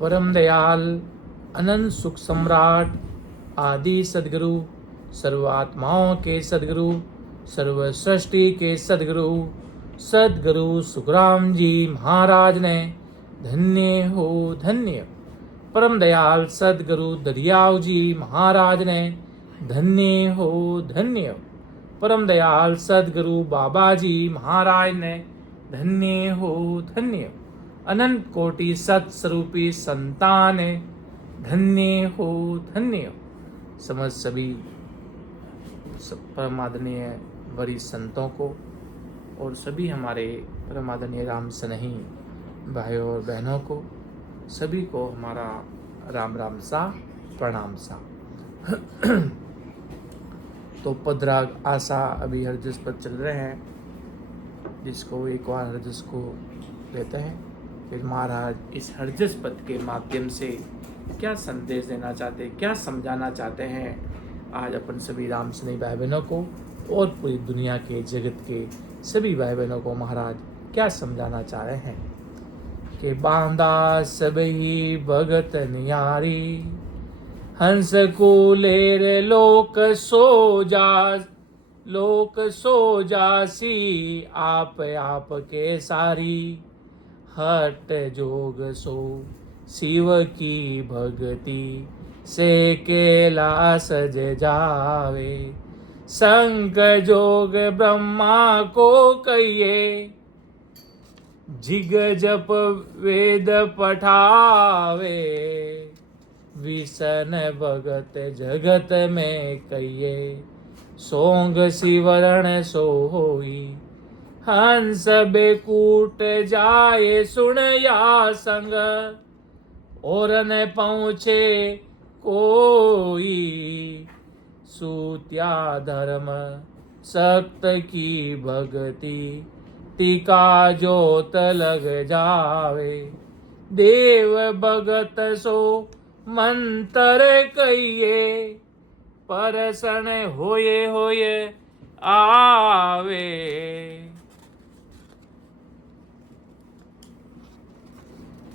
परम दयाल अनंत सुख सम्राट आदि सदगुरु, सर्वात्माओं के सदगुरु, सर्व सृष्टि के सदगुरु, सदगुरु सुखराम जी महाराज ने धन्य हो धन्य। परम दयाल सदगुरु दरियाव जी महाराज ने धन्य हो धन्य। परम दयाल सदगुरु बाबा जी महाराज ने धन्य हो धन्य। अनंत कोटि सत्स्वरूपी संतान धन्य हो धन्य। समस्त सभी परमादरणीय वरिष्ठ संतों को और सभी हमारे परमादरणीय राम स्नेही भाइयों और बहनों को, सभी को हमारा राम राम सा प्रणाम सा। तो पदराग आशा अभी हरजस पर चल रहे हैं, जिसको एक बार हरजस को लेते हैं, फिर महाराज इस हरजस पद के माध्यम से क्या संदेश देना चाहते हैं, क्या समझाना चाहते हैं आज अपन सभी राम स्नेही भाई बहनों को और पूरी दुनिया के जगत के सभी भाई बहनों को महाराज क्या समझाना चाह रहे हैं कि बांधा सबही भगत नियारी, हंस को लेर लोक सो जासी, आप के सारी, हट जोग सो शिव की भक्ति से केला सज जावे, संक जोग ब्रह्मा को कहिए, जिग जप वेद पठावे, विसन भगत जगत में कहिए, सोंग शिवरण सो होई, हंस बेकूट जाए सुन या संग, और न पहुँचे कोई, सूत्या धर्म सक्त की भक्ति, टीका जोत लग जावे, देव भगत सो मंत्र कहिए, परसन होए आवे,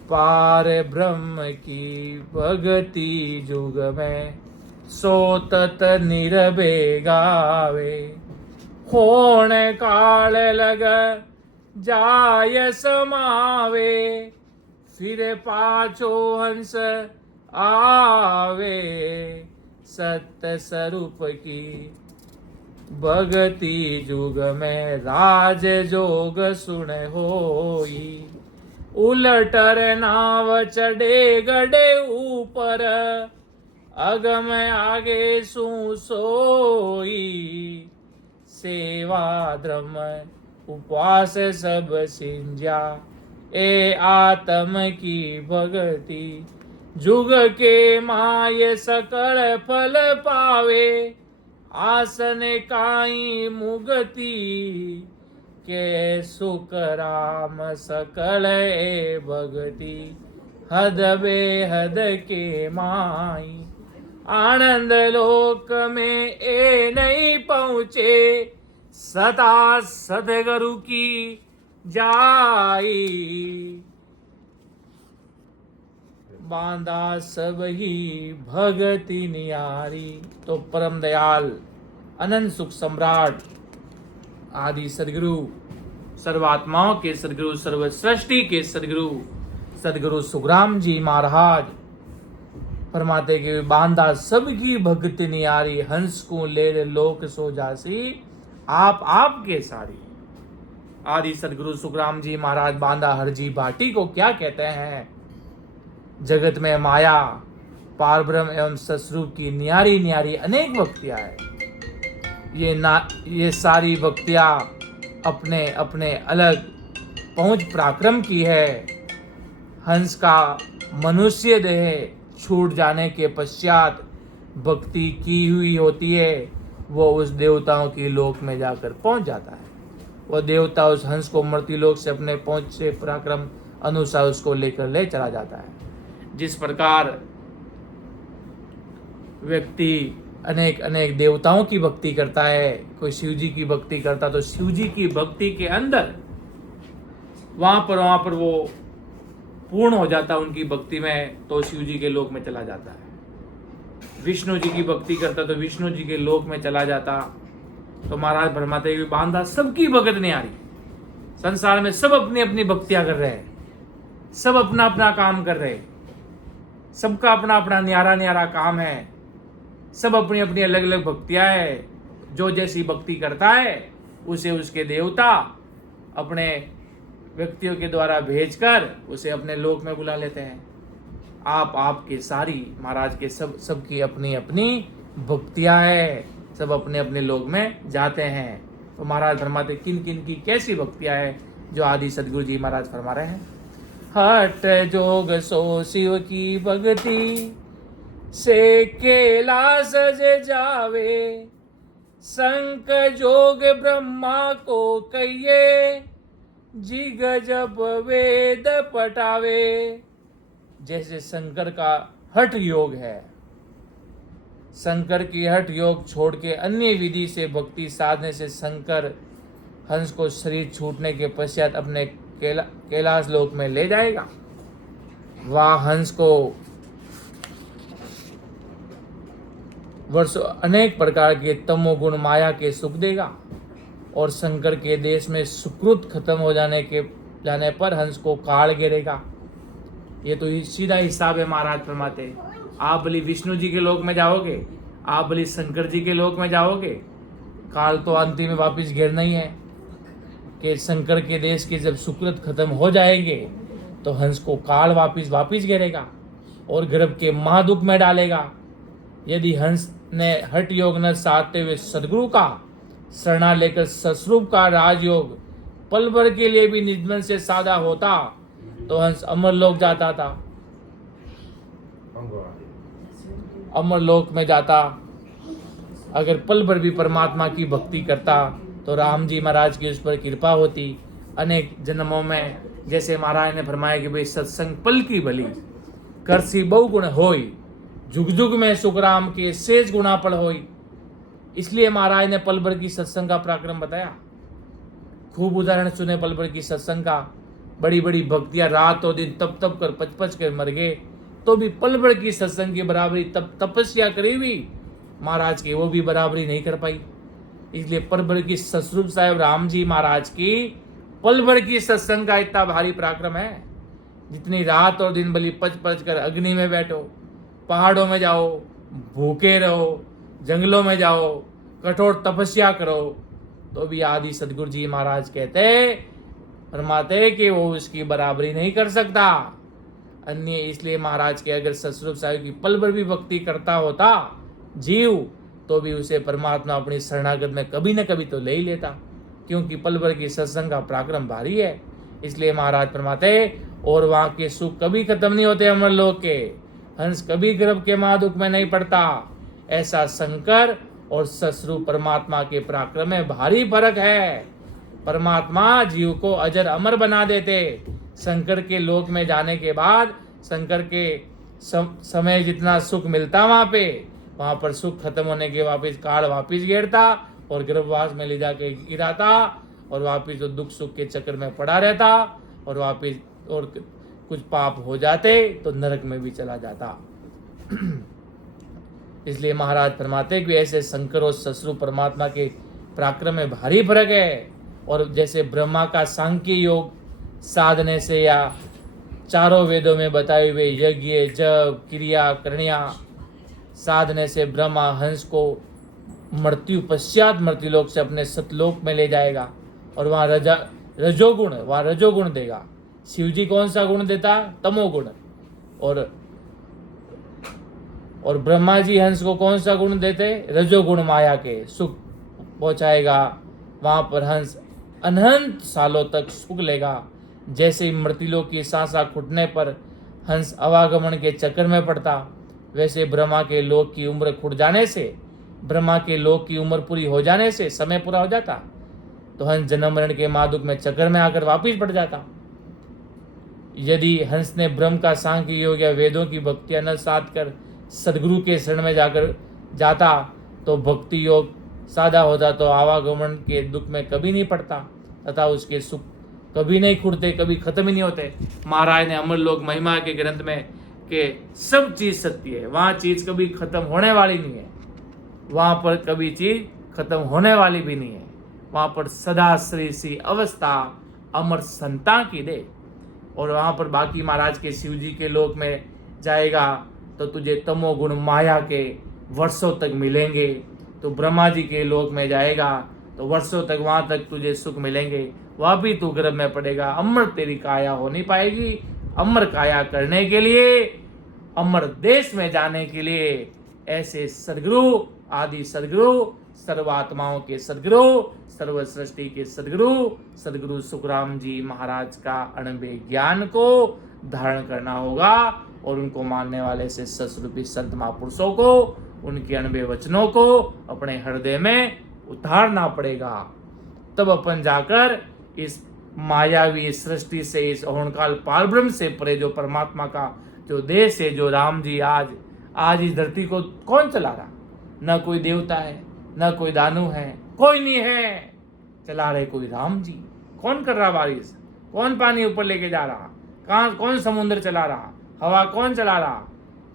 पार ब्रह्म की भगति जुग में, सो तत निरभे गावे, होण काल लग जाय समावे, फिर पाछो हंस आवे, सत्य स्वरूप की भगति जुग में, राज जोग सुन होई, उलटर नाव चढ़े गड़े ऊपर, अगम आगे सु सोई, सेवा धर्म उपवास सब सिंजा, ए आत्म की भगति, जुग के माय सकल फल पावे, आसन काई मुगति, के सुख राम सकल ए भगति, हद बेहद के माई, आनंद लोक में ए नहीं पहुँचे, सदा सदगुरु की जाई, बांधा सब ही भगति नियारी। तो परम दयाल अनंत सुख सम्राट आदि सदगुरु, सर्वात्माओं के सदगुरु, सर्व सृष्टि के सदगुरु, सदगुरु सुखराम जी महाराज फरमाते कि बांधा सबकी भक्ति नियारी, हंस को ले लोक सो जासी, आप के सारी। आदि सदगुरु सुखराम जी महाराज बांधा हरजी भाटी को क्या कहते हैं? जगत में माया पारब्रह्म एवं सस्वरूप की न्यारी न्यारी अनेक भक्तियां हैं। ये सारी भक्तियां अपने अपने अलग पहुंच पराक्रम की है। हंस का मनुष्य देह छूट जाने के पश्चात भक्ति की हुई होती है, वो उस देवताओं की लोक में जाकर पहुंच जाता है। वह देवता उस हंस को मृत्यु लोक से अपने पहुंच से पराक्रम अनुसार उसको लेकर ले चला जाता है। जिस प्रकार व्यक्ति अनेक अनेक देवताओं की भक्ति करता है, कोई शिव जी की भक्ति करता तो शिव जी की भक्ति के अंदर वहां पर वो पूर्ण हो जाता उनकी भक्ति में तो शिव जी के लोक में चला जाता है। विष्णु जी की भक्ति करता तो विष्णु जी के लोक में चला जाता। तो महाराज भरमाते हुए बांधा सबकी भगत नहीं आ रही। संसार में सब अपनी अपनी भक्तियां कर रहे हैं, सब अपना अपना काम कर रहे हैं, सबका अपना अपना न्यारा न्यारा काम है, सब अपनी अपनी अलग अलग भक्तियां है। जो जैसी भक्ति करता है उसे उसके देवता अपने व्यक्तियों के द्वारा भेजकर उसे अपने लोक में बुला लेते हैं। आपके सारी महाराज के सबकी अपनी अपनी भक्तियां है, सब अपने अपने लोक में जाते हैं। तो महाराज फरमाते किन किन की कैसी भक्तियां है जो आदि सदगुरु जी महाराज फरमा रहे हैं। हट जोग सो शिव की भक्ति से केला सजे जावे, संक जोग ब्रह्मा को कहिए, जिग जब वेद पटावे। जैसे शंकर का हठ योग है, शंकर की हठ योग छोड़ के अन्य विधि से भक्ति साधने से शंकर हंस को शरीर छूटने के पश्चात अपने कैलाश लोक में ले जाएगा। वह हंस को वर्षों अनेक प्रकार के तमोगुण माया के सुख देगा और शंकर के देश में सुकृत खत्म हो जाने पर हंस को काल घेरेगा। ये तो सीधा हिसाब है। महाराज फरमाते आप भली विष्णु जी के लोक में जाओगे, आप भली शंकर जी के लोक में जाओगे, काल तो अंतिम में वापिस घेरना ही है कि शंकर के देश के जब सुकृत खत्म हो जाएंगे तो हंस को काल वापिस घेरेगा और गर्भ के महादुख में डालेगा। यदि हंस ने हठ योग न साधते हुए सदगुरु का शरणा लेकर सस्वरूप का राजयोग पल भर के लिए भी निजमन से साधा होता तो हंस अमरलोक जाता था, अमरलोक में जाता। अगर पल भर भी परमात्मा की भक्ति करता तो राम जी महाराज की उस पर कृपा होती। अनेक जन्मों में जैसे महाराज ने फरमाया कि भाई सत्संग पल की भली करसी बहु गुण होई, जुग जुग में सुखराम के शेष गुणा पड़ होई। इसलिए महाराज ने पल भर की सत्संग का पराक्रम बताया। खूब उदाहरण सुने पल भर की सत्संग का। बड़ी बड़ी भक्तियां रात और दिन तप तप कर पच कर मर गए तो भी पल भर की सत्संग की बराबरी तपस्या करी भी महाराज की वो भी बराबरी नहीं कर पाई। इसलिए पल भर की ससरूप साहेब राम जी महाराज की पल भर की सत्संग का इतना भारी पराक्रम है। जितनी रात और दिन भली पच कर अग्नि में बैठो, पहाड़ों में जाओ, भूखे रहो, जंगलों में जाओ, कठोर तपस्या करो तो भी आदि सदगुरु जी महाराज कहते फरमाते कि वो उसकी बराबरी नहीं कर सकता। अन्य इसलिए महाराज के अगर ससरूप साहिब की पल भर भी भक्ति करता होता जीव तो भी उसे परमात्मा अपनी शरणागत में कभी न कभी तो ले ही लेता, क्योंकि पल भर की सत्संग का पराक्रम भारी है। इसलिए महाराज फरमाते और वहां के सुख कभी खत्म नहीं होते अमरलोक के, हंस कभी गर्भ के महादुख में नहीं पड़ता। ऐसा शंकर और ससरूप परमात्मा के पराक्रम में भारी फर्क है। परमात्मा जीव को अजर अमर बना देते। शंकर के लोक में जाने के बाद शंकर के समय जितना सुख मिलता वहां पर सुख खत्म होने के वापिस काल वापिस घेरता और गर्भवास में ले जाके गिराता और वापिस तो दुख सुख के चक्कर में पड़ा रहता और वापिस और कुछ पाप हो जाते तो नरक में भी चला जाता। इसलिए महाराज फरमाते कि ऐसे शंकर और ससुर परमात्मा के पराक्रम में भारी फर्क है। और जैसे ब्रह्मा का सांख्य योग साधने से या चारों वेदों में बताए हुए यज्ञ जप क्रिया करनिया साधने से ब्रह्मा हंस को मृत्यु पश्चात मृत्युलोक से अपने सतलोक में ले जाएगा और वहाँ रजोगुण देगा। शिव जी कौन सा गुण देता? तमोगुण। और ब्रह्मा जी हंस को कौन सा गुण देते? रजोगुण माया के सुख पहुंचाएगा। वहां पर हंस अनंत सालों तक सुख लेगा। जैसे ही मृत्युलोक की सांसा खुटने पर हंस आवागमन के चक्कर में पड़ता, वैसे ब्रह्मा के लोक की उम्र खुट जाने से, ब्रह्मा के लोक की उम्र पूरी हो जाने से, समय पूरा हो जाता तो हंस जन्म मरण के मादुक में चक्कर में आकर वापिस पड़ जाता। यदि हंस ने ब्रह्म का सांख्य योग या वेदों की भक्तियां न साध कर सदगुरु के शरण में जाता तो भक्ति योग साधा होता तो आवागमन के दुख में कभी नहीं पड़ता तथा उसके सुख कभी नहीं खुलते, कभी खत्म ही नहीं होते। महाराज ने अमरलोक महिमा के ग्रंथ में कि सब चीज सत्य है, वहां चीज कभी खत्म होने वाली नहीं है, वहां पर कभी चीज खत्म होने वाली भी नहीं है। वहां पर सदा श्री सी अवस्था अमर संता की दे। और वहां पर बाकी महाराज के शिव जी के लोक में जाएगा तो तुझे तमोगुण माया के वर्षों तक मिलेंगे। तो ब्रह्मा जी के लोक में जाएगा तो वर्षों तक वहां तक तुझे सुख मिलेंगे, वहां भी तू गर्भ में पड़ेगा। अमर तेरी काया हो नहीं पाएगी। अमर काया करने के लिए, अमर देश में जाने के लिए ऐसे सदगुरु, आदि सदगुरु, सर्वात्माओं के सदगुरु, सर्व सृष्टि के सदगुरु सुखराम जी महाराज का अणबे ज्ञान को धारण करना होगा और उनको मानने वाले से सस्वरूपी संत महापुरुषों को, उनके अणबे वचनों को अपने हृदय में उतारना पड़ेगा। तब अपन जाकर इस मायावी सृष्टि से, इस अहोणकाल पारब्रह्म से परे जो परमात्मा का जो देश है, जो राम जी आज इस धरती को कौन चला रहा? न कोई देवता है, न कोई दानव है, कोई नहीं है, चला रहे कोई राम जी। कौन कर रहा बारिश? कौन पानी ऊपर लेके जा रहा? कहाँ कौन समुद्र चला रहा? हवा कौन चला रहा?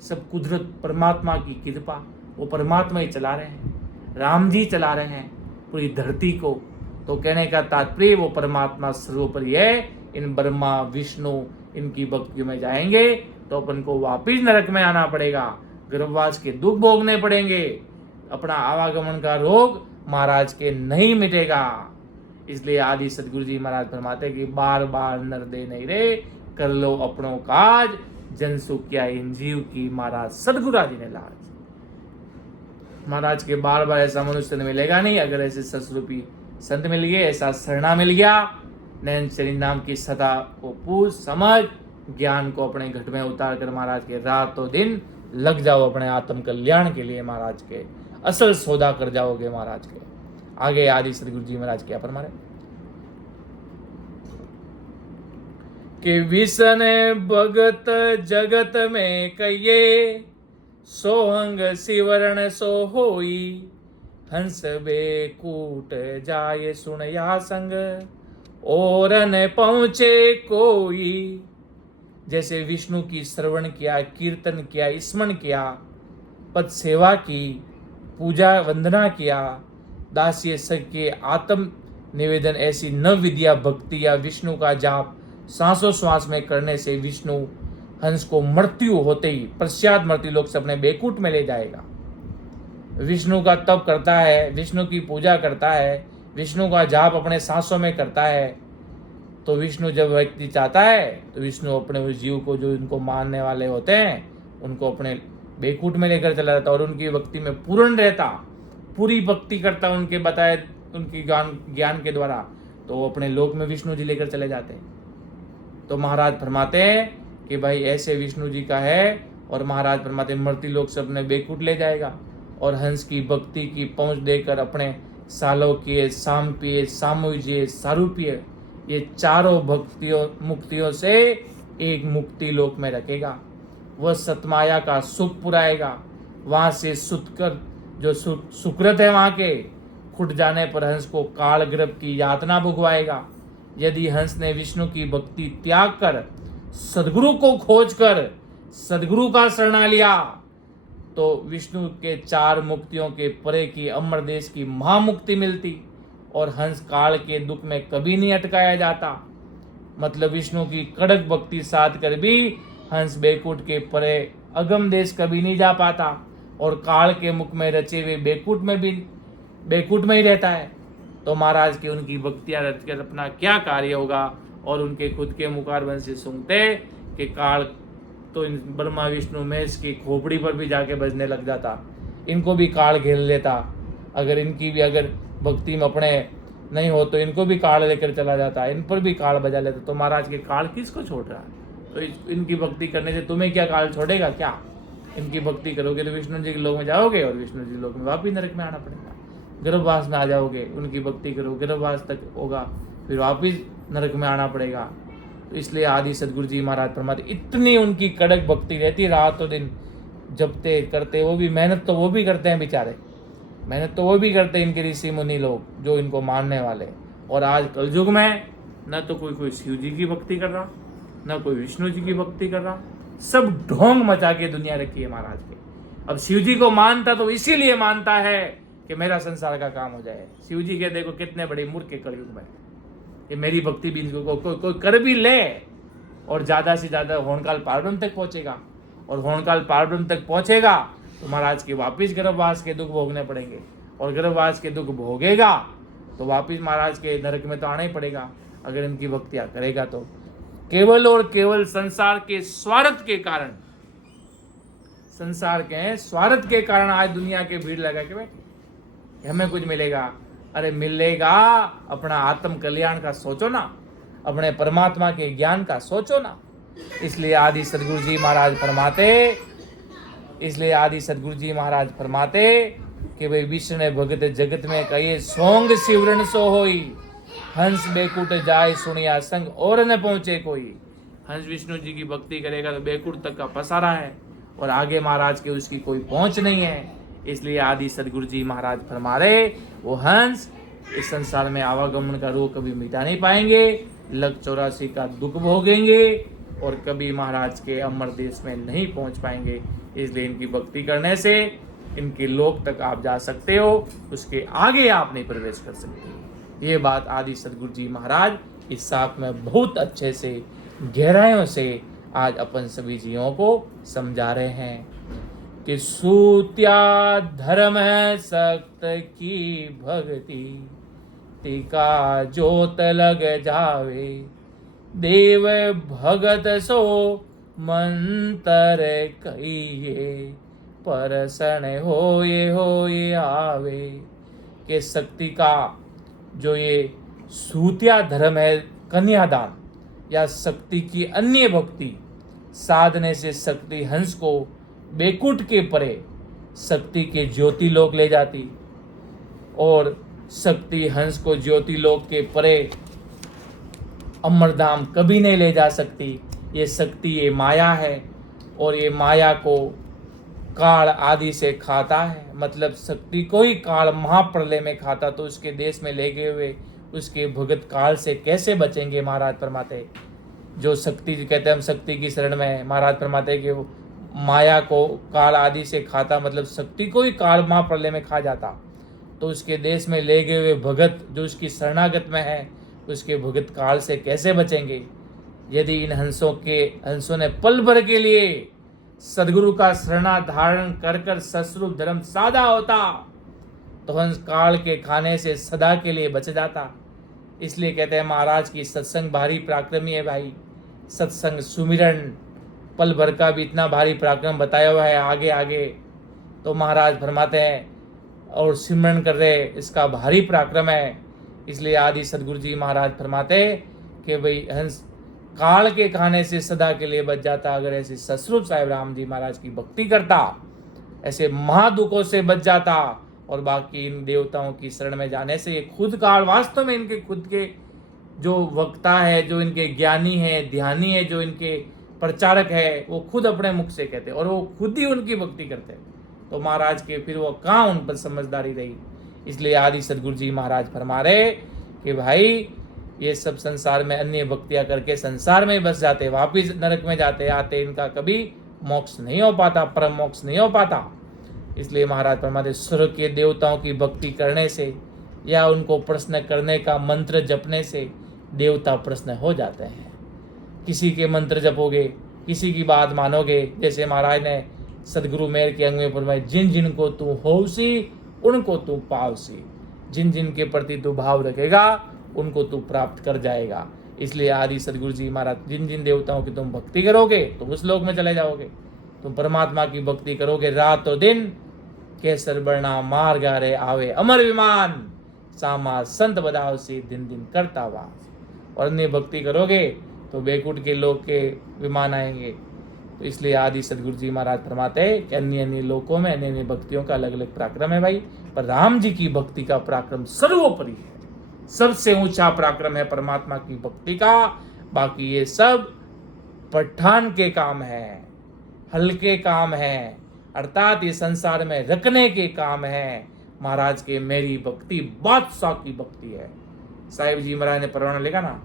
सब कुदरत परमात्मा की कृपा, वो परमात्मा ही चला रहे हैं, राम जी चला रहे हैं पूरी धरती को। तो कहने का तात्पर्य वो परमात्मा सर्वोपरि है। इन ब्रह्मा विष्णु इनकी भक्तियों में जाएंगे तो अपन को वापिस नरक में आना पड़ेगा, गर्भवास के दुख भोगने पड़ेंगे, अपना आवागमन का रोग महाराज के नहीं मिटेगा। इसलिए आदि सदगुरु जी महाराज फरमाते कि बार बार नर दे नहीं रे, कर लो अपनों काज, जन सुख क्या इन जीव की, महाराज सदगुरु जी ने लाज। महाराज के बार बार ऐसा मनुष्य मिलेगा नहीं। अगर ऐसे सस्वरूपी संत मिल गए, ऐसा शरणा मिल गया, नैन शरीर नाम की सदा को पूछ समझ ज्ञान को अपने घट में उतार कर महाराज के रातों दिन लग जाओ अपने आत्म कल्याण के लिए, महाराज के असल सौदा कर जाओगे महाराज के। आगे आदि सदगुरु जी महाराज क्या फरमाए कि विसन भगत जगत में कहिए, सोहंग सिवरण सो होई, हंस बेकूट जाए सुन या संग, और न पहुंचे कोई। जैसे विष्णु की श्रवण किया, कीर्तन किया, स्मरण किया, पद सेवा की, पूजा वंदना किया, दास्य सख्य आत्म निवेदन, ऐसी नव विद्या भक्ति या विष्णु का जाप सांसों श्वास में करने से विष्णु हंस को मृत्यु होते ही पश्चात मृत्यु लोक से अपने बेकूट में ले जाएगा। विष्णु का तप करता है, विष्णु की पूजा करता है, विष्णु का जाप अपने सांसों में करता है, तो विष्णु जब व्यक्ति चाहता है तो विष्णु अपने उस जीव को, जो इनको मानने वाले होते हैं, उनको अपने बेकूट में लेकर चला जाता और उनकी भक्ति में पूर्ण रहता, पूरी भक्ति करता उनके बताए उनकी ज्ञान के द्वारा, तो वो अपने लोक में विष्णु जी लेकर चले जाते हैं। तो महाराज फरमाते हैं कि भाई ऐसे विष्णु जी का है, और महाराज फरमाते मृत्यु लोक से अपने बेकूट ले जाएगा और हंस की भक्ति की पहुंच देकर अपने सालोक्य, सामप्य, सामुज्य, सारूप्य, ये चारों भक्तियों मुक्तियों से एक मुक्ति लोक में रखेगा। वह सतमाया का सुख पुराएगा, वहां से सुतकर जो सुकृत है वहां के खुट जाने पर हंस को काल गर्भ की यातना भुगवाएगा। यदि हंस ने विष्णु की भक्ति त्याग कर सदगुरु को खोजकर सदगुरु का शरणा लिया तो विष्णु के चार मुक्तियों के परे की अमर देश की महामुक्ति मिलती और हंस काल के दुख में कभी नहीं अटकाया जाता। मतलब विष्णु की कड़क भक्ति साध कर भी हंस बेकूट के परे अगम देश कभी नहीं जा पाता और काल के मुख में रचे हुए बेकूट में ही रहता है। तो महाराज की उनकी भक्तियां रच कर अपना क्या कार्य होगा। और उनके खुद के मुखारबंद से सुनते कि काल तो इन ब्रह्मा विष्णु महेश की खोपड़ी पर भी जाके बजने लग जाता, इनको भी काल घेर लेता। अगर इनकी भी अगर भक्ति में अपने नहीं हो तो इनको भी काल लेकर चला जाता, इन पर भी काल बजा लेता। तो महाराज के काल किसको छोड़ रहा है? तो इनकी भक्ति करने से तुम्हें क्या काल छोड़ेगा? क्या इनकी भक्ति करोगे तो विष्णु जी के लोक में जाओगे और विष्णु जी लोक में वापिस नरक में आना पड़ेगा। गर्भवास में आ जाओगे, उनकी भक्ति करो, गर्भवास तक होगा, फिर वापिस नरक में आना पड़ेगा। तो इसलिए आदि सदगुरु जी महाराज फरमाते इतनी उनकी कड़क भक्ति रहती, रातों दिन जपते करते, वो भी मेहनत तो वो भी करते हैं बेचारे, मेहनत तो वो भी करते हैं इनके ऋषि मुनि लोग जो इनको मानने वाले। और आज कलयुग में न तो कोई शिव जी की भक्ति कर रहा, न कोई विष्णु जी की भक्ति कर रहा, सब ढोंग मचा के दुनिया रखी है महाराज के। अब शिव जी को मानता तो इसीलिए मानता है कि मेरा संसार का काम हो जाए। शिव जी के देखो कितने बड़े मूर्ख के कलयुग में, ये मेरी भक्ति भी कोई कर भी ले और ज्यादा से ज्यादा होनकाल पारब्रह्म तक पहुंचेगा, और होनकाल पारब्रह्म तक पहुंचेगा तो महाराज के वापिस गर्भवास के दुख भोगने पड़ेंगे, और गर्भवास के दुख भोगेगा तो वापिस महाराज के नरक में तो आना ही पड़ेगा अगर इनकी भक्तियां करेगा तो। केवल और केवल संसार के स्वार्थ के कारण, संसार के स्वार्थ के कारण आज दुनिया के भीड़ लगा के भाई हमें कुछ मिलेगा। अरे मिलेगा, अपना आत्म कल्याण का सोचो ना, अपने परमात्मा के ज्ञान का सोचो ना। इसलिए आदि सदगुरु जी महाराज फरमाते कि भाई विष्णु भगत जगत में कहिए सोंग शिवरण सो होई, हंस बेकुट जाए सुनिया संग और न पहुंचे कोई। हंस विष्णु जी की भक्ति करेगा तो बेकुट तक का पसारा है और आगे महाराज के उसकी कोई पहुंच नहीं है। इसलिए आदि सदगुरु जी महाराज फरमा रहे वो हंस इस संसार में आवागमन का रोग कभी मिटा नहीं पाएंगे, लग 84 का दुख भोगेंगे और कभी महाराज के अमर देश में नहीं पहुंच पाएंगे। इसलिए इनकी भक्ति करने से इनके लोक तक आप जा सकते हो, उसके आगे आप नहीं प्रवेश कर सकते। ये बात आदि सदगुरु जी महाराज इस साथ में बहुत अच्छे से गहराइयों से आज अपन सभी जीवों को समझा रहे हैं कि सूत्या धर्म है सक्त की भक्ति, टीका जोत लग जावे, देव भगत सो मंतर कहिए, परसण होए आवे। के शक्ति का जो ये सूत्या धर्म है कन्यादान या शक्ति की अन्य भक्ति साधने से शक्ति हंस को बेकुट के परे शक्ति के ज्योति लोक ले जाती, और शक्ति हंस को ज्योति लोक के परे अमरधाम कभी नहीं ले जा सकती। ये शक्ति ये माया है और ये माया को काल आदि से खाता है। मतलब शक्ति को ही काल महाप्रलय में खाता तो उसके देश में ले गए हुए उसके भगत काल से कैसे बचेंगे। महाराज फरमाते जो शक्ति कहते हैं हम शक्ति की शरण में, महाराज फरमाते कि वो माया को काल आदि से खाता, मतलब शक्ति को ही काल महाप्रलय में खा जाता तो उसके देश में ले गए हुए भगत जो उसकी शरणागत में है उसके भगत काल से कैसे बचेंगे। यदि इन हंसों ने पल भर के लिए सदगुरु का शरणा धारण कर कर सस्वरूप धर्म साधा होता तो हंस काल के खाने से सदा के लिए बच जाता। इसलिए कहते हैं महाराज की सत्संग भारी पराक्रमी है भाई। सत्संग सुमिरन पल भर का भी इतना भारी पराक्रम बताया हुआ है आगे आगे। तो महाराज फरमाते हैं और सिमरन कर रहे इसका भारी पराक्रम है। इसलिए आदि सदगुरु जी महाराज फरमाते कि भाई हंस काल के खाने से सदा के लिए बच जाता अगर ऐसे ससुर साहिब राम जी महाराज की भक्ति करता, ऐसे महादुखों से बच जाता। और बाकी इन देवताओं की शरण में जाने से ये खुद काल वास्तव में इनके खुद के जो वक्ता है, जो इनके ज्ञानी है, ध्यानी है, जो इनके प्रचारक है, वो खुद अपने मुख से कहते और वो खुद ही उनकी भक्ति करते। तो महाराज के फिर वो कहाँ उन पर समझदारी रही। इसलिए आदि सदगुरु जी महाराज फरमा रहे कि भाई ये सब संसार में अन्य भक्तियां करके संसार में बस जाते, वापिस नरक में जाते आते, इनका कभी मोक्ष नहीं हो पाता, परम मोक्ष नहीं हो पाता। इसलिए महाराज फरमाते स्वर्ग के देवताओं की भक्ति करने से या उनको प्रश्न करने का मंत्र जपने से देवता प्रश्न हो जाते हैं। किसी के मंत्र जपोगे, किसी की बात मानोगे, जैसे महाराज ने सदगुरु मेहर के अंग में फरमाया जिन जिन को तू होसी उनको तू पावसी, जिन जिन के प्रति तू भाव रखेगा उनको तू प्राप्त कर जाएगा। इसलिए आदि सदगुरु जी महाराज जिन जिन देवताओं की तुम भक्ति करोगे तुम उस लोक में चले जाओगे। तुम परमात्मा की भक्ति करोगे रात और दिन, केसर बरना मार गारे आवे अमर विमान, सामा संत बदावसी दिन दिन करता वास। और अन्य भक्ति करोगे तो बेकुट के लोक के विमान आएंगे। तो इसलिए आदि सदगुरु जी महाराज फरमाते हैं कि अन्य अन्य लोकों में अन्य अन्य भक्तियों का अलग अलग पराक्रम है भाई, पर राम जी की भक्ति का पराक्रम सर्वोपरि है। सबसे ऊंचा पराक्रम है परमात्मा की भक्ति का। बाकी ये सब पठान के काम है, हल्के काम है, अर्थात ये संसार में रखने के काम है। महाराज के मेरी भक्ति बादशाह की भक्ति है। साहिब जी महाराज ने परवाना लिखा ना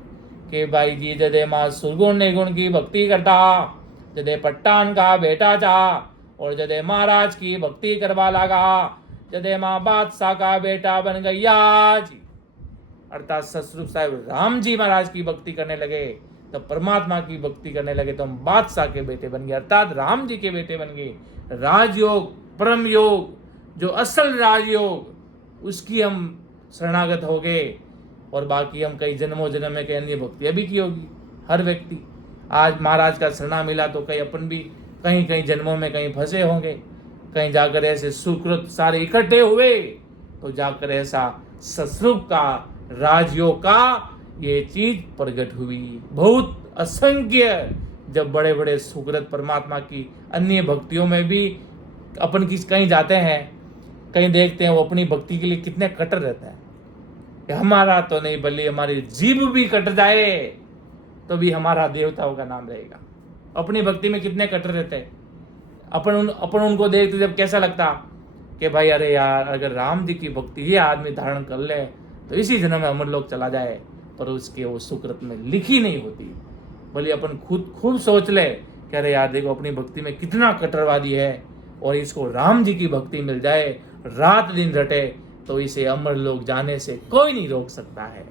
कि भाई जी जदे माँ सुरगुण निगुण की भक्ति करता, जदे पट्टान का बेटा चाह और जदे महाराज की भक्ति करवा लगा, जदे माँ बादशाह का बेटा बन गया जी। अर्थात सतस्वरूप साहिब राम जी महाराज की भक्ति करने लगे तो परमात्मा की भक्ति करने लगे तो हम बादशाह के बेटे बन गए, अर्थात राम जी के बेटे बन गए। राजयोग, परम योग, जो असल राजयोग, उसकी हम शरणागत हो गए। और बाकी हम कई जन्मों जन्म में कई अन्य भक्तियां भी की होगी। हर व्यक्ति आज महाराज का शरणा मिला तो कई अपन भी कहीं कहीं जन्मों में कहीं फंसे होंगे, कहीं जाकर ऐसे सुकृत सारे इकट्ठे हुए तो जाकर ऐसा सतस्वरूप का राजयोग का ये चीज प्रकट हुई। बहुत असंख्य जब बड़े बड़े सुकृत परमात्मा की अन्य भक्तियों में भी अपन की कहीं जाते हैं, कहीं देखते हैं वो अपनी भक्ति के लिए कितने कट्टर रहते हैं कि हमारा तो नहीं बल्कि हमारी जीभ भी कट जाए तो भी हमारा देवताओं का नाम रहेगा। अपनी भक्ति में कितने कट्टर रहते हैं। अपन उनको देखते जब कैसा लगता कि भाई अरे यार अगर राम जी की भक्ति ये आदमी धारण कर ले तो इसी जन्म में अमर लोक चला जाए, पर उसके वो सुकृत में लिखी नहीं होती। बोले अपन खुद सोच ले कि अरे यार देखो अपनी भक्ति में कितना कट्टरवादी है और इसको राम जी की भक्ति मिल जाए, रात दिन रटे तो इसे अमर लोक जाने से कोई नहीं रोक सकता है।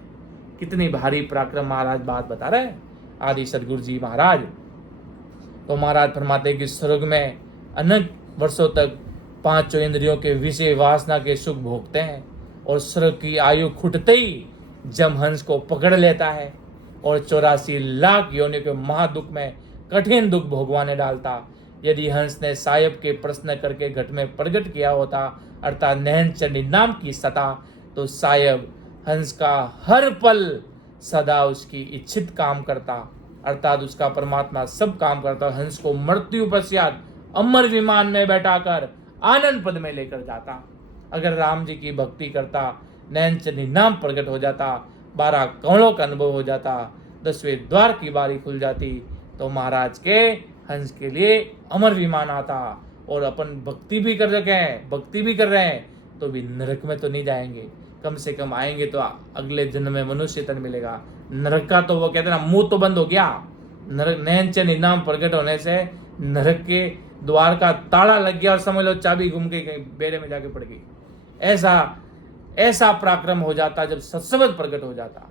कितनी भारी पराक्रम महाराज बात बता रहे हैं आदि सदगुरु जी महाराज। तो महाराज फरमाते कि स्वर्ग में अनंत वर्षों तक पांचों इंद्रियों के विषय वासना के सुख भोगते हैं और स्वर्ग की आयु खुटते ही जमहंस को पकड़ लेता है और 84 लाख योनियों के महादुख में कठिन दुख भोगवाने डालता। यदि हंस ने सायब के प्रश्न करके घट में प्रकट किया होता, अर्थात नैनचंडी नाम की सता, तो सायब हंस का हर पल सदा उसकी इच्छित काम करता, अर्थात उसका परमात्मा सब काम करता। हंस को मृत्यु पश्चात अमर विमान में बैठाकर आनंद पद में लेकर जाता। अगर राम जी की भक्ति करता, नैनचंडी नाम प्रकट हो जाता, 12 कमलों का अनुभव हो जाता, 10वें द्वार की बारी खुल जाती, तो महाराज के हंस के लिए अमर विमान आता। और अपन भक्ति भी कर रहे हैं तो भी नरक में तो नहीं जाएंगे, कम से कम आएंगे तो अगले जन्म में मनुष्य तन मिलेगा। नरक का तो वो कहते हैं ना मुंह तो बंद हो गया। नरक नैनचंडी नाम प्रकट होने से नरक के द्वार का ताला लग गया और समझ लो चाबी घूम के कहीं बेड़े में जाके पड़ गई। ऐसा पराक्रम हो जाता जब सत्संग प्रकट हो जाता।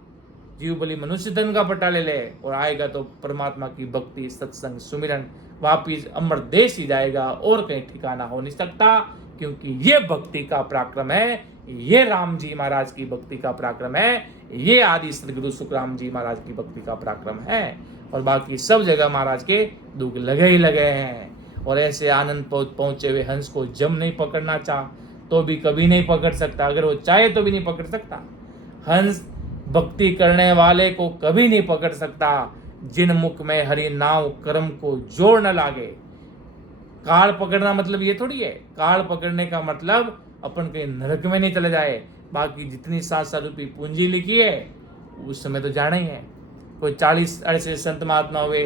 जीव बलि मनुष्य तन का पट्टा ले ले और आएगा तो परमात्मा की भक्ति सत्संग सुमिरन वापिस अमर देश ही जाएगा और कहीं ठिकाना हो नहीं सकता, क्योंकि ये भक्ति का पराक्रम है, ये राम जी महाराज की भक्ति का पराक्रम है, ये आदि सदगुरु सुखराम जी महाराज की भक्ति का पराक्रम है। और बाकी सब जगह महाराज के दुख लगे ही लगे हैं। और ऐसे आनंद पहुंचे हुए हंस को जम नहीं पकड़ना चाह तो भी कभी नहीं पकड़ सकता, अगर वो चाहे तो भी नहीं पकड़ सकता। हंस भक्ति करने वाले को कभी नहीं पकड़ सकता जिन मुख में हरि नाम कर्म को जोड़ न लागे। काल पकड़ना मतलब ये थोड़ी है, काल पकड़ने का मतलब अपन कहीं नरक में नहीं चले जाए। बाकी जितनी 7 रुपये पूंजी लिखी है उस समय तो जाना ही है। कोई 40 ऐसे संत महात्मा हुए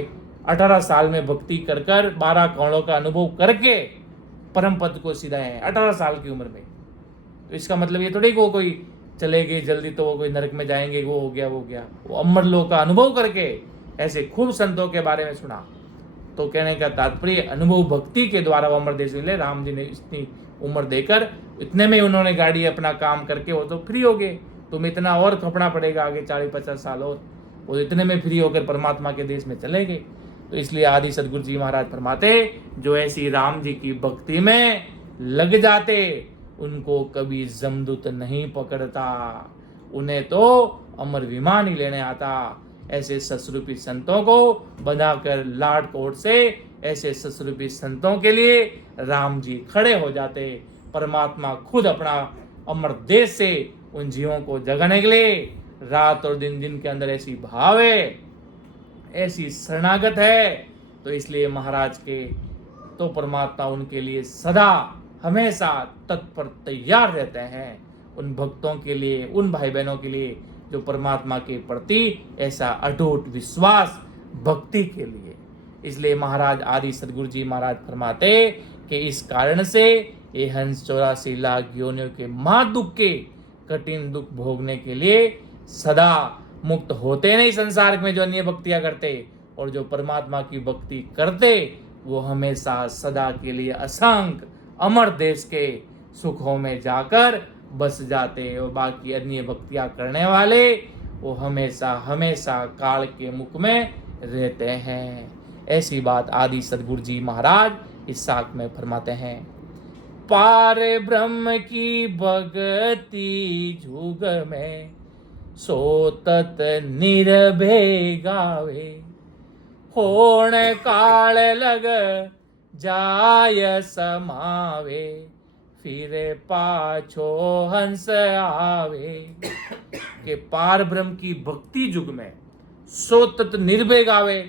18 साल में भक्ति कर 12 कमलों का अनुभव करके परम पद को सीधाए हैं 18 साल की उम्र में। तो इसका मतलब ये थोड़ी वो कोई चले गए जल्दी तो वो कोई नरक में जाएंगे, वो हो गया वो अमर लोक का अनुभव करके ऐसे खूब संतों के बारे में सुना। तो कहने का तात्पर्य अनुभव भक्ति के द्वारा वो अमर देश मिले। राम जी ने इतनी उम्र देकर इतने में उन्होंने गाड़ी अपना काम करके वो तो फ्री हो गए। तुम इतना और खपना पड़ेगा आगे 40-50 साल और, वो इतने में फ्री होकर परमात्मा के देश में चले गए। तो इसलिए आदि सदगुरु जी महाराज फरमाते जो ऐसी राम जी की भक्ति में लग जाते उनको कभी जमदूत नहीं पकड़ता, उन्हें तो अमर विमान ही लेने आता। ऐसे सस्वरूपी संतों को बनाकर लाड कोट से ऐसे सस्वरूपी संतों के लिए राम जी खड़े हो जाते। परमात्मा खुद अपना अमर देश से उन जीवों को जगाने के लिए रात और दिन जिनके अंदर ऐसी भाव है, ऐसी शरणागत है, तो इसलिए महाराज के तो परमात्मा उनके लिए सदा हमेशा तत्पर तैयार रहते हैं। उन भक्तों के लिए, उन भाई बहनों के लिए जो परमात्मा के प्रति ऐसा अटूट विश्वास भक्ति के लिए। इसलिए महाराज आदि सदगुरु जी महाराज फरमाते कि इस कारण से ये हंस 84 लाख योनियों के महादुख के कठिन दुख भोगने के लिए सदा मुक्त होते नहीं संसार में जो अन्य भक्तियां करते, और जो परमात्मा की भक्ति करते वो हमेशा सदा के लिए असंग अमर देश के सुखों में जाकर बस जाते, और बाकी अन्य भक्तियां करने वाले वो हमेशा हमेशा काल के मुख में रहते हैं। ऐसी बात आदि सदगुरु जी महाराज इस साख में फरमाते हैं। पार ब्रह्म की भगति जुग में सो तत निरभय गावे, होण काल लग जाय समावे, फिरे पाछो हंस आवे। के पार ब्रह्म की भक्ति युग में सो तत निर्भय गावे,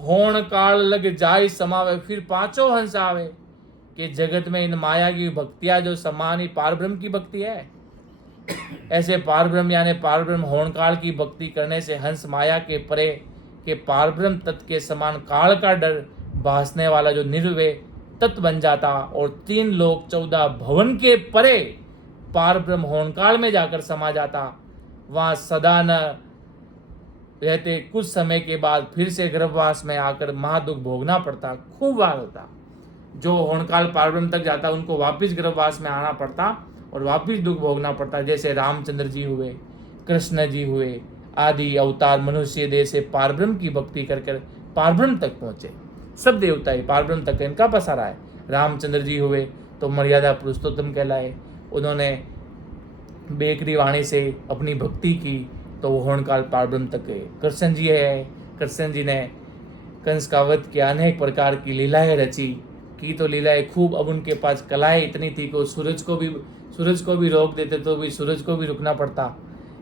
होण काल लग जाय समावे, फिर पाछो हंस आवे। कि जगत में इन माया की भक्तियां जो समान ही पार ब्रह्म की भक्ति है, ऐसे पार ब्रह्म यानी पार ब्रह्म होण काल की भक्ति करने से हंस माया के परे के पार ब्रह्म तत्व के समान काल का डर भासने वाला जो निर्वय तत्व बन जाता, और 3 लोक 14 भवन के परे पार ब्रह्म होण काल में जाकर समा जाता। वहां सदा न रहते, कुछ समय के बाद फिर से गर्भवास में आकर महादुख भोगना पड़ता, खूब बार होता। जो होणकाल पारब्रह्म तक जाता उनको वापिस गर्भवास में आना पड़ता और वापिस दुख भोगना पड़ता। जैसे रामचंद्र जी हुए, कृष्ण जी हुए, आदि अवतार मनुष्य देह से पारब्रह्म की भक्ति कर कर पारब्रह्म तक पहुंचे। सब देवता ही पारब्रह्म तक इनका पसारा है। रामचंद्र जी हुए तो मर्यादा पुरुषोत्तम कहलाए, उन्होंने बेकरी वाणी से अपनी भक्ति की तो वो होणकाल पारब्रह्म तक गए। कृष्ण जी है, कृष्ण जी ने कंस का वध किया, अनेक प्रकार की लीलाएं रची की, तो लीलाएं खूब। अब उनके पास कलाएं इतनी थी कि सूरज को भी रोक देते तो भी सूरज को भी रुकना पड़ता,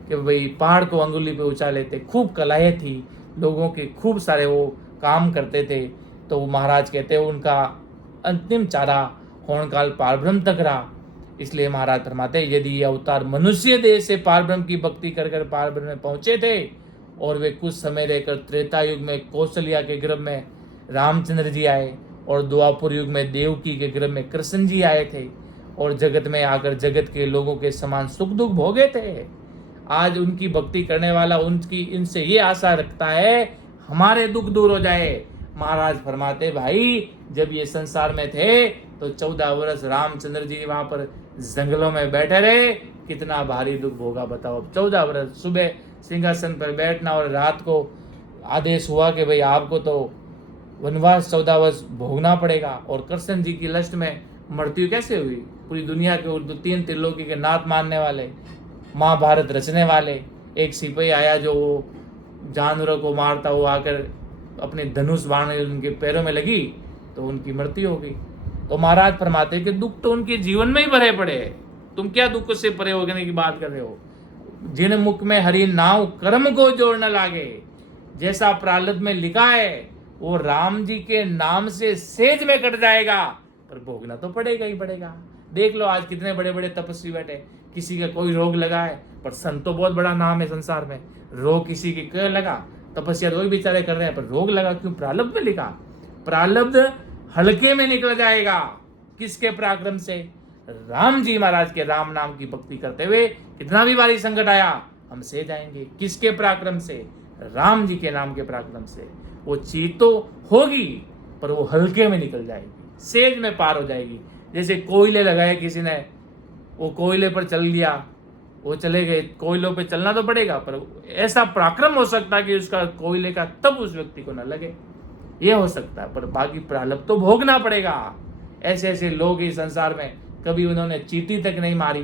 कि भाई पहाड़ को अंगुली पे ऊंचा लेते। खूब कलाएं थी लोगों के, खूब सारे वो काम करते थे। तो वो महाराज कहते हैं उनका अंतिम चारा होणकाल पारब्रह्म तक रहा। इसलिए महाराज फरमाते यदि ये अवतार मनुष्य देह से पारब्रह्म की भक्ति कर कर पारब्रह्म में पहुंचे थे, और वे कुछ समय रहकर त्रेता युग में कौशल्या के गर्भ में रामचंद्र जी आए, और द्वापर युग में देवकी के गर्भ में कृष्ण जी आए थे, और जगत में आकर जगत के लोगों के समान सुख दुख भोगे थे। आज उनकी भक्ति करने वाला उनकी इनसे ये आशा रखता है हमारे दुख दूर हो जाए। महाराज फरमाते भाई जब ये संसार में थे तो 14 वर्ष रामचंद्र जी वहां पर जंगलों में बैठे रहे, कितना भारी दुख भोगा बताओ। 14 वर्ष सुबह सिंहासन पर बैठना, और रात को आदेश हुआ कि भाई आपको तो वनवास 14 वर्ष भोगना पड़ेगा। और कृष्ण जी की लस्ट में मृत्यु कैसे हुई? पूरी दुनिया के 3 त्रिलोकी के नाथ मानने वाले, महाभारत रचने वाले एक सिपाही आया जो जानवरों को मारता हुआ आकर अपने धनुष बाण उनके पैरों में लगी तो उनकी मृत्यु हो गई। तो महाराज फरमाते कि दुख तो उनके जीवन में ही भरे पड़े हैं, तुम क्या दुख से परे होने की बात कर रहे हो? जिन मुख में हरि नाम कर्म को जोड़ न लागे, जैसा प्रारब्ध में लिखा है वो राम जी के नाम से सेज में कट जाएगा, पर भोगना तो पड़ेगा ही पड़ेगा। देख लो आज कितने बड़े बड़े तपस्वी बैठे, किसी का कोई रोग लगा है, पर संत तो बहुत बड़ा नाम है संसार में, रोग किसी के क्या लगा, तपस्या तो बेचारे कर रहे हैं, पर रोग लगा क्यों? प्रारब्ध में लिखा, प्रारब्ध हल्के में निकल जाएगा। किसके पराक्रम से? राम जी महाराज के राम नाम की भक्ति करते हुए कितना भी भारी संकट आया हम से जाएंगे। किसके पराक्रम से? राम जी के नाम के पराक्रम से। वो चीज तो होगी पर वो हल्के में निकल जाएगी, सेज में पार हो जाएगी। जैसे कोयले लगाए किसी ने, वो कोयले पर चल लिया, वो चले गए, कोयलों पे चलना तो पड़ेगा, पर ऐसा पराक्रम हो सकता है कि उसका कोयले का तब उस व्यक्ति को न लगे, ये हो सकता है, पर बाकी प्रारब्ध तो भोगना पड़ेगा। ऐसे ऐसे लोग इस संसार में, कभी उन्होंने चींटी तक नहीं मारी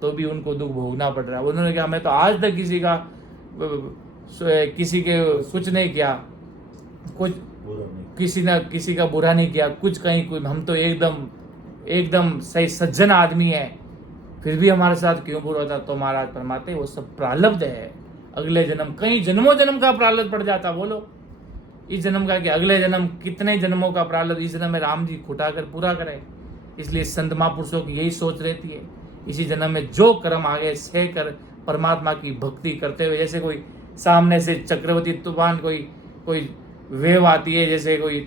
तो भी उनको दुख भोगना पड़ रहा है। उन्होंने कहा मैं तो आज तक किसी के कुछ नहीं किया, कुछ किसी का बुरा नहीं किया, कुछ कहीं कोई, हम तो एकदम सही सज्जन आदमी है, फिर भी हमारे साथ क्यों बुरा होता? तो महाराज फरमाते वो सब प्रारब्ध है। अगले जन्म, कई जन्मों जन्म का प्रारब्ध पड़ जाता। बोलो इस जन्म का कि अगले जन्म, कितने जन्मों का प्रारब्ध इस जन्म में राम जी खुटा कर पूरा करें। इसलिए संत महापुरुषों की यही सोच रहती है, इसी जन्म में जो कर्म आगे सह कर परमात्मा की भक्ति करते हुए, जैसे कोई सामने से चक्रवर्ती तूफान कोई वेव आती है जैसे कोई,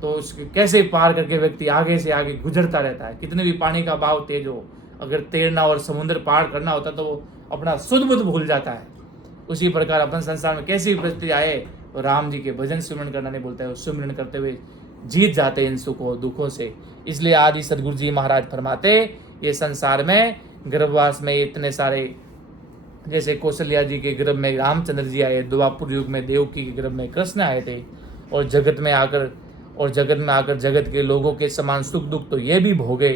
तो उसके कैसे पार करके व्यक्ति आगे से आगे गुजरता रहता है। कितने भी पानी का भाव तेज हो, अगर तैरना और समुद्र पार करना होता तो वो अपना सुध बुध भूल जाता है। उसी प्रकार अपन संसार में कैसी भी परिस्थिति आए तो राम जी के भजन सुमिरन करना नहीं बोलता है, वो सुमिरन करते हुए जीत जाते हैं इन सुखों दुखों से। इसलिए आदि सदगुरु जी महाराज फरमाते, ये संसार में गर्भवास में इतने सारे, जैसे कौशल्या जी के गर्भ में रामचंद्र जी आए, द्वापर युग में देवकी के गर्भ में कृष्ण आए थे, और जगत में आकर जगत के लोगों के समान सुख दुख तो ये भी भोगे,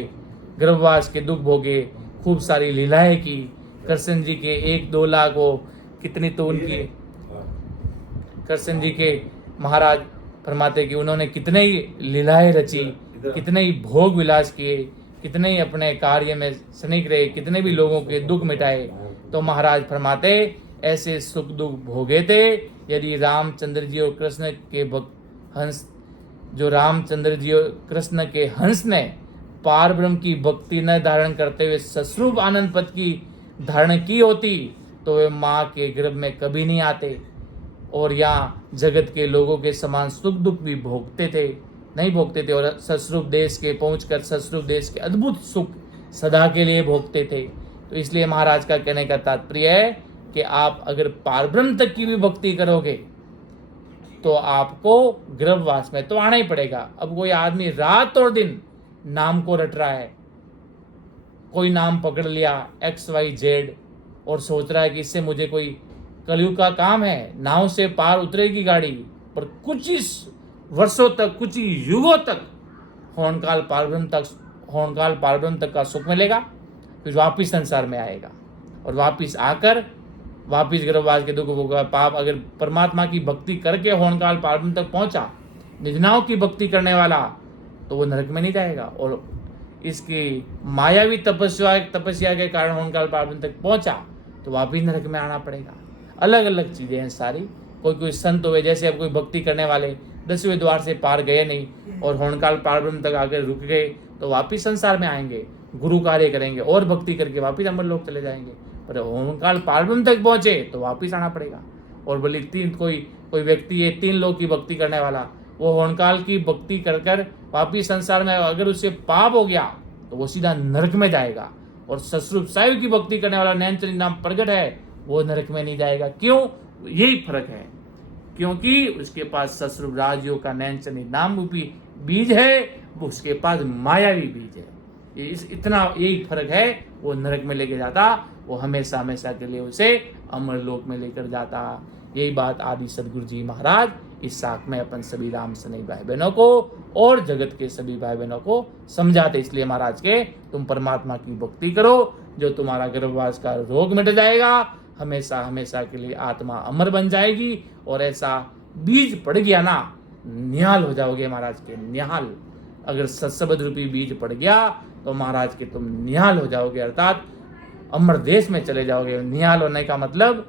गर्भवास के दुख भोगे, खूब सारी लीलाएं की। कृष्ण जी के 1-2 लाख वो कितनी तो उनकी, कृष्ण जी के महाराज फरमाते कि उन्होंने कितने ही लीलाएं रची, कितने ही भोग विलास किए, कितने ही अपने कार्य में सनिक रहे, कितने भी लोगों के दुख मिटाए। तो महाराज फरमाते ऐसे सुख दुख भोगे थे। यदि रामचंद्र जी और कृष्ण के हंस, जो रामचंद्र जी और कृष्ण के हंस ने पार ब्रह्म की भक्ति न धारण करते हुए सस्वरूप आनंद पद की धारण की होती तो वे माँ के गर्भ में कभी नहीं आते, और यहाँ जगत के लोगों के समान सुख दुख भी नहीं भोगते थे, और सस्वरूप देश के पहुंचकर सस्वरूप देश के अद्भुत सुख सदा के लिए भोगते थे। तो इसलिए महाराज का कहने का तात्पर्य है कि आप अगर पारब्रह्म तक की भी भक्ति करोगे तो आपको गर्भवास में तो आना ही पड़ेगा। अब कोई आदमी रात और दिन नाम को रट रहा है, कोई नाम पकड़ लिया XYZ और सोच रहा है कि इससे मुझे कोई कलयुग का काम है, नाव से पार उतरेगी गाड़ी, पर कुछ ही वर्षों तक, कुछ ही युगों तक होनकाल पारब्रह्म तक का सुख मिलेगा, फिर वापिस संसार में आएगा और वापिस आकर वापिस गर्भवास के दुख भोगा। पाप अगर परमात्मा की भक्ति करके होनकाल पारब्रह्म तक पहुंचा, निजनाओं की भक्ति करने वाला, तो वो नरक में नहीं जाएगा, और इसकी मायावी तपस्या के कारण होनकाल पारब्रह्म तक पहुंचा तो वापिस नरक में आना पड़ेगा। अलग अलग चीजें हैं सारी। कोई संत हुए, जैसे अब कोई भक्ति करने वाले 10वें द्वार से पार गए नहीं और होनकाल पारब्रह्म तक आकर रुक गए तो वापिस संसार में आएंगे, गुरु कार्य करेंगे और भक्ति करके वापिस अमर लोक चले जाएंगे। पर होनकाल पारब्रह्म तक पहुंचे तो वापिस आना पड़ेगा। और बोले कोई व्यक्ति है 3 लोक की भक्ति करने वाला, वो होनकाल की भक्ति कर कर वापिस संसार में अगर उससे पाप हो गया तो वो सीधा नरक में जाएगा, और सस्वरूप साहिब की भक्ति करने वाला नैनचंद नाम प्रगट है, वो नरक में नहीं जाएगा। क्यों? यही फर्क है, क्योंकि उसके पास सस्वरूप राजयोग का नैनचंद नाम रूपी बीज है, वो उसके पास मायावी बीज है। इतना यही फर्क है। वो नरक में लेके जाता, वो हमेशा हमेशा के लिए उसे अमर लोक में लेकर जाता। यही बात आदि सदगुरु जी महाराज इस साख में अपन सभी राम सनई भाई बहनों को और जगत के सभी भाई बहनों को समझाते। इसलिए महाराज के तुम परमात्मा की भक्ति करो, जो तुम्हारा गर्भवास का रोग मिट जाएगा, हमेशा हमेशा के लिए आत्मा अमर बन जाएगी, और ऐसा बीज पड़ गया ना, निहाल हो जाओगे महाराज के, निहाल। अगर सत्सबद रूपी बीज पड़ गया तो महाराज के तुम निहाल हो जाओगे, अर्थात अमर देश में चले जाओगे। निहाल होने का मतलब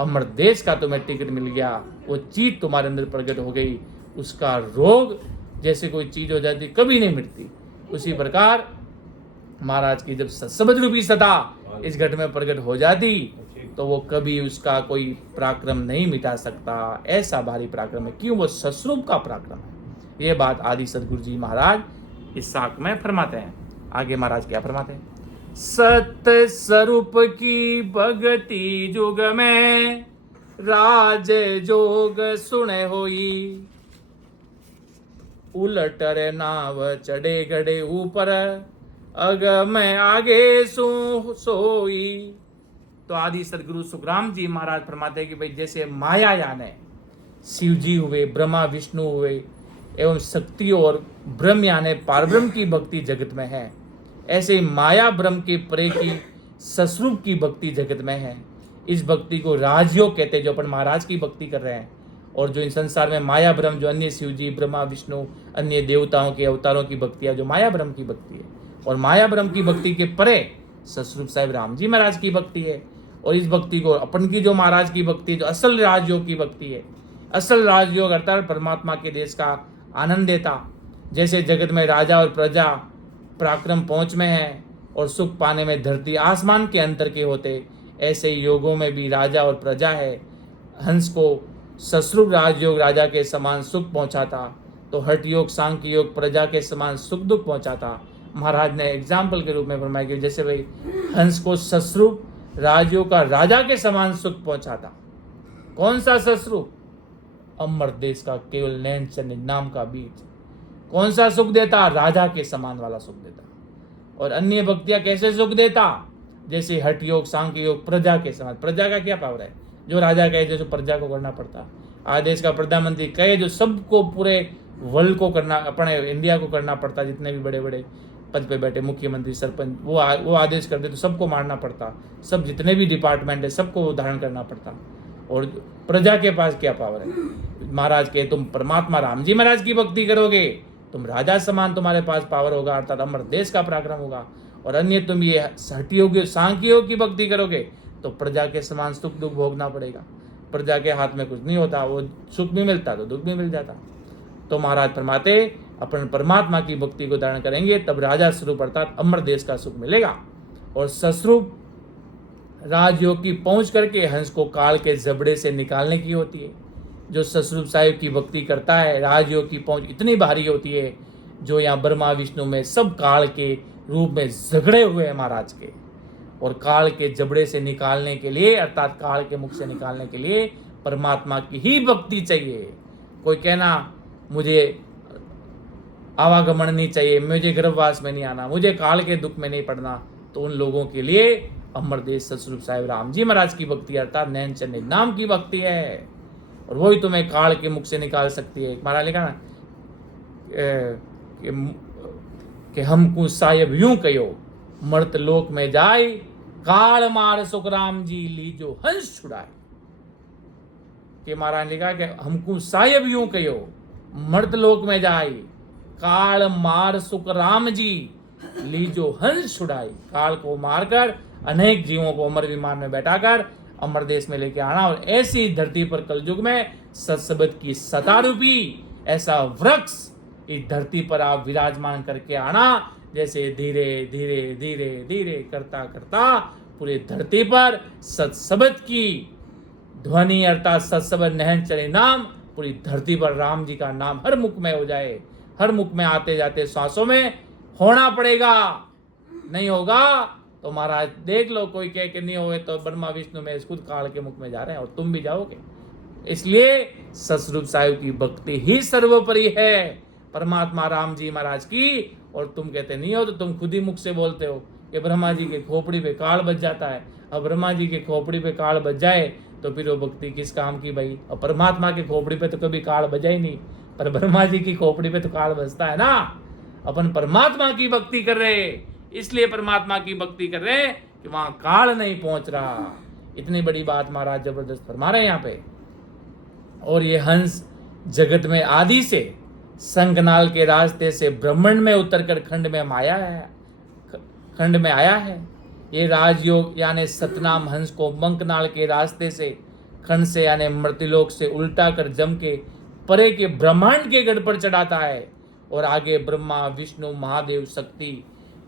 अमर देश का तुम्हें टिकट मिल गया, वो चीज तुम्हारे अंदर प्रकट हो गई। उसका रोग जैसे कोई चीज हो जाती कभी नहीं मिटती, उसी प्रकार महाराज की जब सत्सबद रूपी सता इस घट में प्रकट हो जाती तो वो कभी उसका कोई पराक्रम नहीं मिटा सकता। ऐसा भारी पराक्रम है, क्यों? वो सस्वरूप का पराक्रम है। ये बात आदि सदगुरु जी महाराज इस साख में फरमाते हैं। आगे महाराज क्या फरमाते हैं? सत्य स्वरूप की भगति जुग में राज जोग सुने होई, उलटर नाव चढ़े गड़े ऊपर अग में आगे सोई। तो आदि सदगुरु सुखराम जी महाराज फरमाते हैं कि भाई जैसे मायायान है, शिव जी हुए, ब्रह्मा विष्णु हुए एवं शक्ति और ब्रह्म यानी पारब्रह्म की भक्ति जगत में है, ऐसे माया ब्रह्म के परे की सस्वरूप की भक्ति जगत में है। इस भक्ति को राजयोग कहते हैं, जो अपन महाराज की भक्ति कर रहे हैं। और जो इन संसार में माया ब्रह्म, जो अन्य शिव जी, ब्रह्मा विष्णु, अन्य देवताओं के अवतारों की भक्ति है, जो माया ब्रह्म की भक्ति है। और माया ब्रह्म की भक्ति के परे सस्वरूप साहिब राम जी महाराज की भक्ति है। और इस भक्ति को अपन की जो महाराज की भक्ति है, जो असल राजयोग की भक्ति है, असल राजयोग अर्थात परमात्मा के देश का आनंद देता। जैसे जगत में राजा और प्रजा पराक्रम पहुंच में है और सुख पाने में धरती आसमान के अंतर के होते, ऐसे योगों में भी राजा और प्रजा है। हंस को सस्वरूप राजयोग राजा के समान सुख पहुंचाता, तो हठ योग सांख्य योग प्रजा के समान सुख दुख पहुंचाता। महाराज ने एग्जाम्पल के रूप में फरमाया कि जैसे भाई हंस को सस्वरूप राजयोग का राजा के समान सुख पहुंचाता, कौन सा ससुर? अमर देश का केवल नैन चंद नाम का बीज। कौन सा सुख देता? राजा के समान वाला सुख देता। और अन्य भक्तियां कैसे सुख देता? जैसे हठ योग, सांख्य योग, प्रजा के समान। प्रजा का क्या पावर है? जो राजा कहे जो प्रजा को करना पड़ता। आज देश का प्रधानमंत्री कहे जो सबको, पूरे वर्ल्ड को करना, अपने इंडिया को करना पड़ता। जितने भी बड़े बड़े पद पे बैठे मुख्यमंत्री, सरपंच, वो आदेश करते तो सबको मारना पड़ता। सब जितने भी डिपार्टमेंट है सबको धारण करना पड़ता। और प्रजा के पास क्या पावर है? महाराज के तुम परमात्मा राम जी महाराज की भक्ति करोगे, तुम राजा समान तुम्हारे पास पावर होगा, अर्थात अमर देश का पराक्रम होगा। और अन्य तुम ये हठयोग, सांख्य योग की भक्ति करोगे तो प्रजा के समान सुख दुख भोगना पड़ेगा। प्रजा के हाथ में कुछ नहीं होता, वो सुख भी मिलता तो दुख भी मिल जाता। तो महाराज फरमाते अपन परमात्मा की भक्ति को धारण करेंगे तब राजा स्वरूप अर्थात अमर देश का सुख मिलेगा। और सस्वरूप राजयोग की पहुंच करके हंस को काल के जबड़े से निकालने की होती है। जो सस्वरूप साहिब की भक्ति करता है, राजयोग की पहुंच इतनी भारी होती है, जो यहाँ ब्रह्मा विष्णु में सब काल के रूप में झगड़े हुए हैं महाराज के। और काल के जबड़े से निकालने के लिए अर्थात काल के मुख से निकालने के लिए परमात्मा की ही भक्ति चाहिए। कोई कहना मुझे आवागमन नहीं चाहिए, मुझे गर्भवास में नहीं आना, मुझे काल के दुख में नहीं पड़ना, तो उन लोगों के लिए अमर देश सतस्वरूप साहिब राम जी महाराज की भक्ति अर्थात नैन चंद नाम की भक्ति है। और वही तुम्हें काल के मुख से निकाल सकती है। महाराज लिखा ना कि हमको साहिब यूं कहो मर्त लोक में जाए, काल मार सुख राम जी लीजो हंस छुड़ाए। कि महाराज लिखा कि हमको साहिब यूं कहो मर्त लोक में जाए, काल मार सुख राम जी लीजो हंस छुड़ाई। काल को मारकर अनेक जीवों को अमर विमान में बैठाकर अमर देश में लेके आना। और ऐसी धरती पर कलयुग में सत्सबद की सता रूपी ऐसा वृक्ष इस धरती पर आप विराजमान करके आना, जैसे धीरे धीरे धीरे धीरे करता करता पूरी धरती पर सत्सबद की ध्वनि अर्थात सत्सबद नहन चले नाम पूरी धरती पर राम जी का नाम हर मुख में हो जाए। हर मुख में आते जाते सांसों में होना पड़ेगा। नहीं होगा तो महाराज देख लो, कोई कह के नहीं होए तो ब्रह्मा विष्णु में खुद काल के मुख में जा रहे हैं और तुम भी जाओगे। इसलिए सतस्वरूप साहिब की भक्ति ही सर्वोपरि है परमात्मा राम जी महाराज की। और तुम कहते नहीं हो तो तुम खुद ही मुख से बोलते हो कि ब्रह्मा जी के खोपड़ी पे काल बज जाता है। अब ब्रह्मा जी के खोपड़ी पे काल बज जाए तो फिर वो भक्ति किस काम की भाई? और परमात्मा के खोपड़ी पे तो कभी काल बजा ही नहीं, पर ब्रह्मा जी की खोपड़ी पे तो काल बजता है ना। अपन परमात्मा की भक्ति कर रहे, इसलिए परमात्मा की भक्ति कर रहे कि वहां काल नहीं पहुंच रहा। इतनी बड़ी बात महाराज जबरदस्त फरमा रहे हैं यहाँ पे। और ये हंस जगत में आदि से संगनाल के रास्ते से ब्रह्मांड में उतरकर खंड में आया है। ये राजयोग यानी सतनाम हंस को मंकनाल के रास्ते से खंड से यानी मृत्युलोक से उल्टा कर जम के परे के ब्रह्मांड के गढ़ पर चढ़ाता है। और आगे ब्रह्मा विष्णु महादेव शक्ति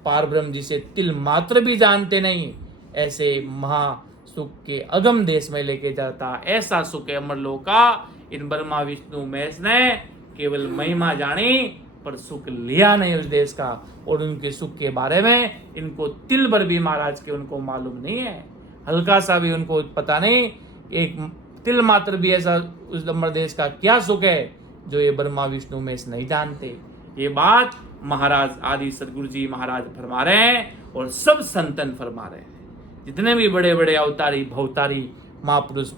पारब्रह्म जिसे तिल मात्र भी जानते नहीं, ऐसे महा सुख के अगम देश में लेके जाता। ऐसा सुख है अमरलोक का। इन ब्रह्मा विष्णु महेश ने केवल महिमा जानी पर सुख लिया नहीं उस देश का। और उनके सुख के बारे में इनको तिल भर भी महाराज के उनको मालूम नहीं है, हल्का सा भी उनको पता नहीं। एक तिल मात्र भी ऐसा उस अमर देश का क्या सुख है जो ये ब्रह्मा विष्णु महेश नहीं जानते। ये बात महाराज आदि सदगुरु जी महाराज फरमा रहे हैं और सब संतन फरमा रहे हैं। जितने भी बड़े बड़े अवतारी भवतारी महापुरुष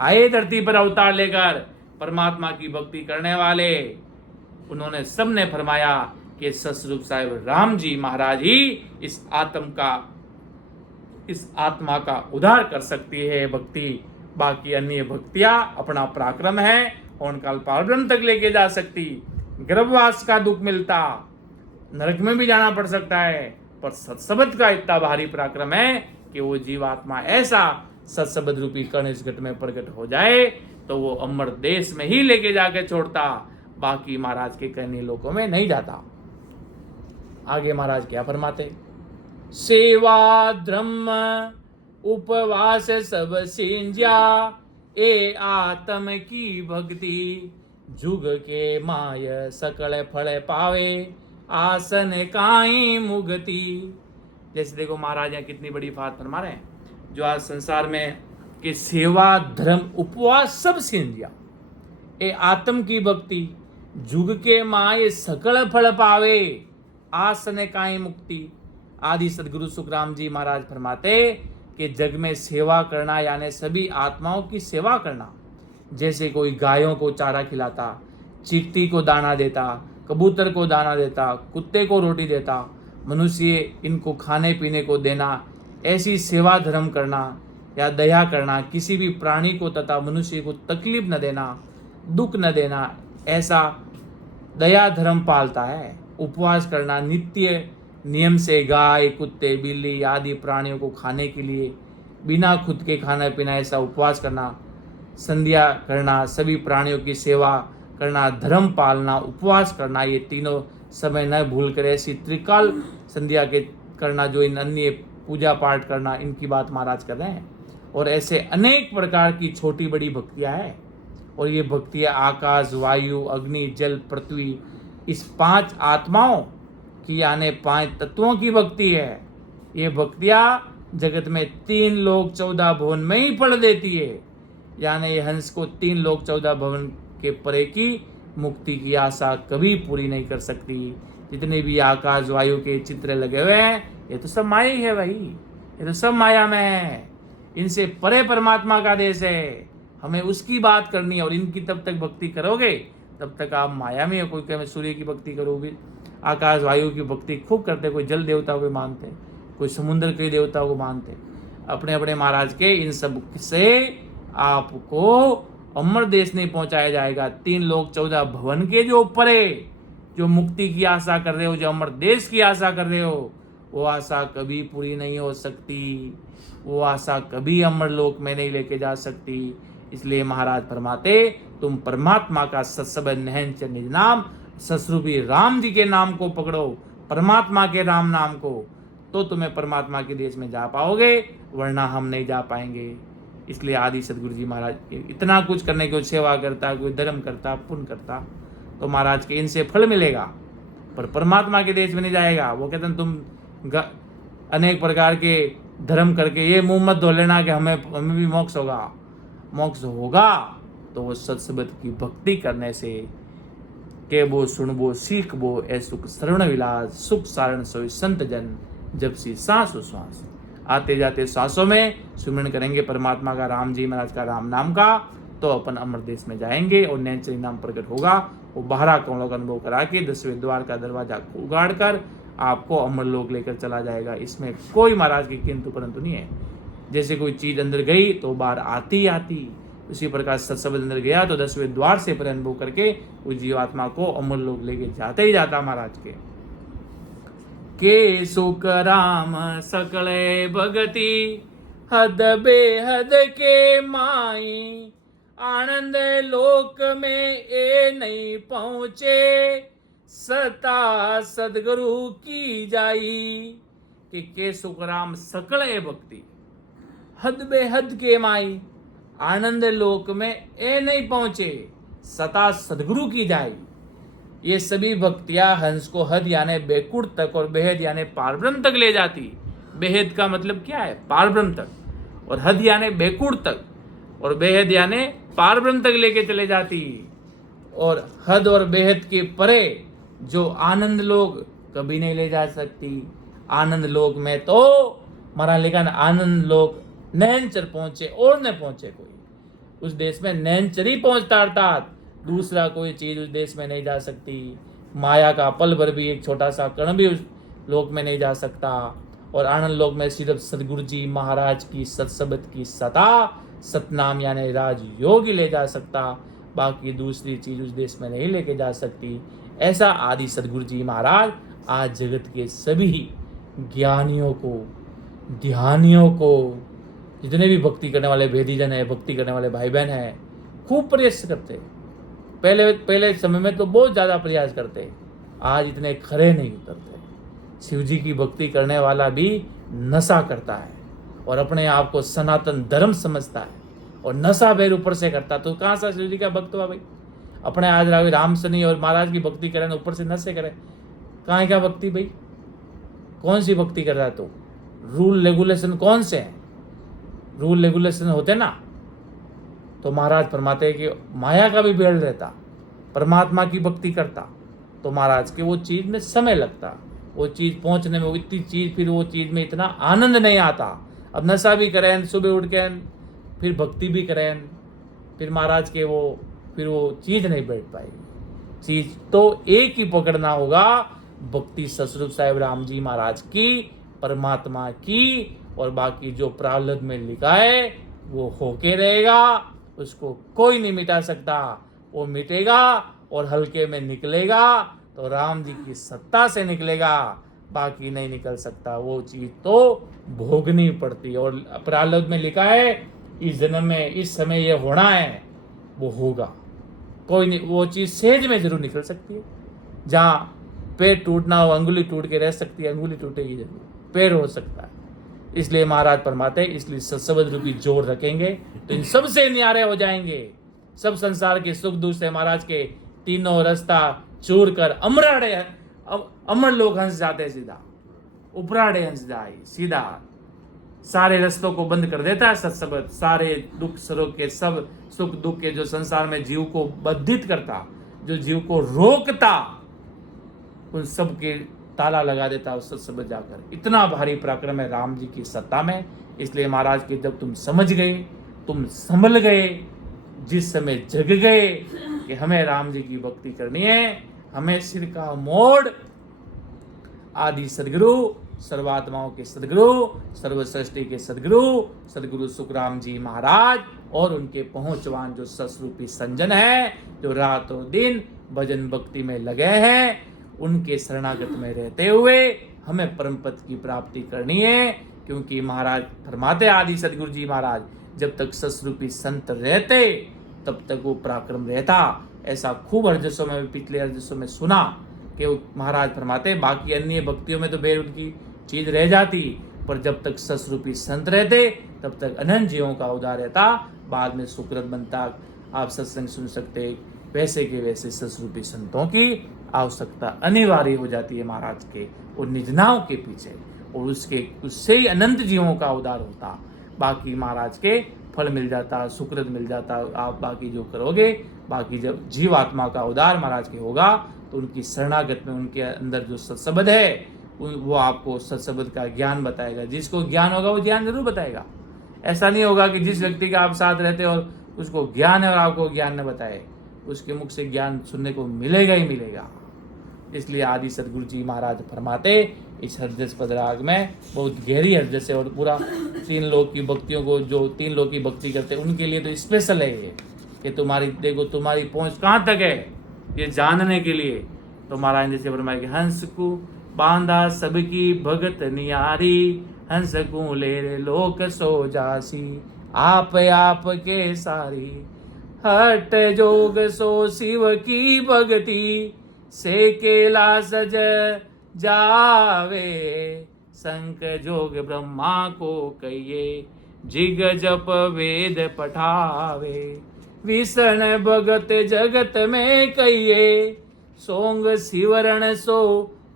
आए धरती पर अवतार लेकर परमात्मा की भक्ति करने वाले, उन्होंने सबने फरमाया कि सतस्वरूप साहिब राम जी महाराज ही इस आत्मा का उद्धार कर सकती है भक्ति। बाकी अन्य भक्तियां अपना पराक्रम है और काल पारब्रह्म तक लेके जा सकती। गर्भवास का दुख मिलता, नरक में भी जाना पड़ सकता है, पर सत्सबद का इतना भारी पराक्रम है कि वो जीवात्मा ऐसा सत्सबद रूपी कण इस घट में प्रकट हो जाए तो वो अमर देश में ही लेके जाके छोड़ता, बाकी महाराज के कहने लोगों में नहीं जाता। आगे महाराज क्या फरमाते? सेवा धर्म उपवास सब सिंजा, ए आत्म की भक्ति जुग के माय सकल फल पावे, आसन काई मुगति। जैसे देखो महाराज यहाँ कितनी बड़ी बात फरमा रहे हैं। जो आज संसार में कि सेवा धर्म उपवास सब सीन दिया। ए आत्म की भक्ति जुग के माए सकल फल पावे, आसने काई मुक्ति। आदि सदगुरु सुखराम जी महाराज फरमाते कि जग में सेवा करना यानी सभी आत्माओं की सेवा करना। जैसे कोई गायों को चारा खिलाता, चींटी को दाना देता, कबूतर को दाना देता, कुत्ते को रोटी देता, मनुष्य इनको खाने पीने को देना, ऐसी सेवा धर्म करना या दया करना, किसी भी प्राणी को तथा मनुष्य को तकलीफ न देना, दुख न देना, ऐसा दया धर्म पालता है। उपवास करना, नित्य नियम से गाय, कुत्ते, बिल्ली आदि प्राणियों को खाने के लिए बिना खुद के खाना पीना ऐसा उपवास करना, संध्या करना, सभी प्राणियों की सेवा करना, धर्म पालना, उपवास करना, ये तीनों समय न भूल कर ऐसी त्रिकाल संध्या के करना, जो इन अन्य पूजा पाठ करना, इनकी बात महाराज कर रहे हैं। और ऐसे अनेक प्रकार की छोटी बड़ी भक्तियां हैं। और ये भक्तियां आकाश, वायु, अग्नि, जल, पृथ्वी, इस 5 आत्माओं की यानी 5 तत्वों की भक्ति है। ये भक्तियां जगत में 3 लोक 14 भुवन में ही फल देती है। यानी हंस को 3 लोक 14 भवन के परे की मुक्ति की आशा कभी पूरी नहीं कर सकती। जितने भी आकाश वायु के चित्र लगे हुए हैं, ये तो सब माया ही है भाई, ये तो सब माया में है। इनसे परे परमात्मा का देश है, हमें उसकी बात करनी है। और इनकी तब तक भक्ति करोगे तब तक आप माया में हो। कोई कहे सूर्य की भक्ति करोगे, आकाश वायु की भक्ति खूब करते, कोई जल देवता को मानते, कोई समुद्र के देवता को मानते, अपने अपने महाराज के। इन सब से आपको अमर देश नहीं पहुंचाया जाएगा। 3 लोक 14 भवन के जो परे जो मुक्ति की आशा कर रहे हो, जो अमर देश की आशा कर रहे हो, वो आशा कभी पूरी नहीं हो सकती, वो आशा कभी अमर लोक में नहीं लेके जा सकती। इसलिए महाराज फरमाते, तुम परमात्मा का सत्सबंध नहन निज नाम, ससरूपी राम जी के नाम को पकड़ो, परमात्मा के राम नाम को, तो तुम्हें परमात्मा के देश में जा पाओगे, वरना हम नहीं जा पाएंगे। इसलिए आदि सदगुरु जी महाराज इतना कुछ करने को सेवा करता, कोई धर्म करता, पुण्य करता, तो महाराज के इनसे फल मिलेगा, पर परमात्मा के देश में नहीं जाएगा। वो कहते हैं तुम अनेक प्रकार के धर्म करके ये मुंह मत धो लेना कि हमें भी मोक्ष होगा। मोक्ष होगा तो वो सत्सबत की भक्ति करने से, के बो सुनबो सीखबो ए सुख श्रवण विलास, सुख सारण सोई संत जन, जब सी सांस श्वास। आते जाते सांसों में सुमिरन करेंगे परमात्मा का, राम जी महाराज का राम नाम का, तो अपन अमर देश में जाएंगे और नैनचरी नाम प्रकट होगा। वो 12 कमलों का अनुभव करा के 10वें द्वार का दरवाजा उगाड़ कर आपको अमर लोक लेकर चला जाएगा। इसमें कोई महाराज की किंतु परंतु नहीं है। जैसे कोई चीज अंदर गई तो बाहर आती आती, उसी प्रकार सत्संग अंदर गया तो 10वें द्वार से पर अनुभव करके उस जीवात्मा को अमर लोक लेके जाते ही जाता महाराज के सुख राम सकले भगति, हद बेहद के माई, आनंद लोक में ए नहीं पहुंचे, सता सदगुरु की जाई। कि के सुख राम सकले भक्ति, हद बेहद के माई, आनंद लोक में ए नहीं पहुंचे, सता सदगुरु की जाई। ये सभी भक्तियां हंस को हद यानी बेकुड़ तक और बेहद यानी पारब्रह्म तक ले जाती। बेहद का मतलब क्या है? पारब्रह्म तक, और हद यानी बेकुड़ तक, और बेहद यानी पारब्रह्म तक लेके चले जाती। और हद और बेहद के परे जो आनंद लोक कभी नहीं ले जा सकती। आनंद लोक में तो मरा लेकिन आनंद लोक नैनचर पहुंचे और न पहुंचे कोई, उस देश में नैनचर ही पहुंचता, अर्थात दूसरा कोई चीज उस देश में नहीं जा सकती। माया का पल भर भी, एक छोटा सा कण भी उस लोक में नहीं जा सकता। और आनंद लोक में सिर्फ सदगुरु जी महाराज की सत्सबत की सता, सतनाम यानी राज योग ही ले जा सकता, बाकी दूसरी चीज उस देश में नहीं लेके जा सकती। ऐसा आदि सदगुरु जी महाराज आज जगत के सभी ज्ञानियों को, ध्यानियों को, जितने भी भक्ति करने वाले भेदीजन है, भक्ति करने वाले भाई बहन है, खूब प्रयास करते। पहले समय में तो बहुत ज्यादा प्रयास करते, आज इतने खरे नहीं उतरते। शिव जी की भक्ति करने वाला भी नशा करता है और अपने आप को सनातन धर्म समझता है और नशा बेर ऊपर से करता, तो कहाँ सा शिव जी का भक्त हुआ भाई? अपने आज राम शनि और महाराज की भक्ति करें, ऊपर से नशे करें, कहाँ क्या भक्ति भाई? कौन सी भक्ति कर रहा है? तो रूल रेगुलेशन कौन से हैं? रूल रेगुलेशन होते ना, तो महाराज फरमाते हैं कि माया का भी बेड़ रहता, परमात्मा की भक्ति करता, तो महाराज के वो चीज़ में समय लगता, वो चीज़ पहुंचने में, वो इतनी चीज़, फिर वो चीज़ में इतना आनंद नहीं आता। अब नशा भी करें, सुबह उठ के फिर भक्ति भी करें, फिर महाराज के फिर वो चीज़ नहीं बैठ पाएगी। चीज़ तो एक ही पकड़ना होगा, भक्ति सतस्वरूप साहिब राम जी महाराज की, परमात्मा की, और बाकी जो प्रारब्ध में लिखा है वो होके रहेगा, उसको कोई नहीं मिटा सकता। वो मिटेगा और हल्के में निकलेगा तो राम जी की सत्ता से निकलेगा, बाकी नहीं निकल सकता। वो चीज़ तो भोगनी पड़ती है, और प्रारब्ध में लिखा है इस जन्म में इस समय ये होना है, वो होगा। कोई नहीं, वो चीज़ सहज में जरूर निकल सकती है। जहाँ पैर टूटना हो, अंगुली टूट के रह सकती है, अंगुली टूटेगी जरूर, पैर हो सकता है। इसलिए महाराज फरमाते, इसलिए सत्संग रूपी जोर रखेंगे तो इन सबसे न्यारे हो जाएंगे। सब संसार के सुख दुख से महाराज के तीनों रास्ता चूर कर अमर लोग हंस जाते, सीधा उपराड़े हंस जाए, सीधा सारे रास्तों को बंद कर देता है सत्संग। सारे दुख सरोग के, सब सुख दुख के जो संसार में जीव को बद्धित करता, जो जीव को रोकता, उन सब के ताला लगा देता उस सत्संग जाकर। इतना भारी पराक्रम है राम जी की सत्ता में। इसलिए महाराज के जब तुम समझ गए, तुम संभल गए, जिस समय जग गए कि हमें राम जी की भक्ति करनी है, हमें सिर का मोड़ आदि सदगुरु, सर्वात्माओं के सदगुरु, सर्वसृष्टि के सदगुरु, सदगुरु सुखराम जी महाराज और उनके पहुंचवान जो सस्वरूपी संजन है, जो रातों दिन भजन भक्ति में लगे हैं, उनके शरणागत में रहते हुए हमें परम पद की प्राप्ति करनी है। क्योंकि महाराज फरमाते आदि सदगुरु जी महाराज, जब तक सस्वरूपी संत रहते तब तक वो पराक्रम रहता। ऐसा खूब हरजसों में, पिछले हरजसों में सुना कि महाराज फरमाते बाकी अन्य भक्तियों में तो बेर उनकी चीज रह जाती, पर जब तक सस्वरूपी संत रहते तब तक अनंत जीवों का उदार रहता। बाद में सुकृत बनता, आप सत्संग सुन सकते, वैसे के वैसे सस्वरूपी संतों की आवश्यकता अनिवार्य हो जाती है महाराज के और निजनाओं के पीछे, और उससे ही अनंत जीवों का उदार होता। बाकी महाराज के फल मिल जाता, सुकृत मिल जाता, आप बाकी जो करोगे, बाकी जब जीव आत्मा का उदार महाराज के होगा तो उनकी शरणागत में उनके अंदर जो सत्संग है वो आपको सत्संग का ज्ञान बताएगा। जिसको ज्ञान होगा वो ज्ञान जरूर बताएगा। ऐसा नहीं होगा कि जिस व्यक्ति का आप साथ रहते और उसको ज्ञान है और आपको ज्ञान न बताए, उसके मुख से ज्ञान सुनने को मिलेगा ही मिलेगा। इसलिए आदि सदगुरु जी महाराज फरमाते इस हरजस पद राग में, बहुत गहरी हरजस है और पूरा 3 लोक की भक्तियों को, जो 3 लोक की भक्ति करते हैं उनके लिए तो स्पेशल है ये, कि तुम्हारी देखो तुम्हारी पहुंच कहाँ तक है ये जानने के लिए। तो महाराज जैसे फरमाए कि हंस को बांधा सबकी भगत नियारी, हंस को ले रे लोक सो जासी, आप के सारी, हट जोग सो शिव की भगति, से केला सज जावे, संक जोग ब्रह्मा को कहिए, जिग जप वेद पठावे, विष्ण भगत जगत में कहिए, सोंग शिवरण सो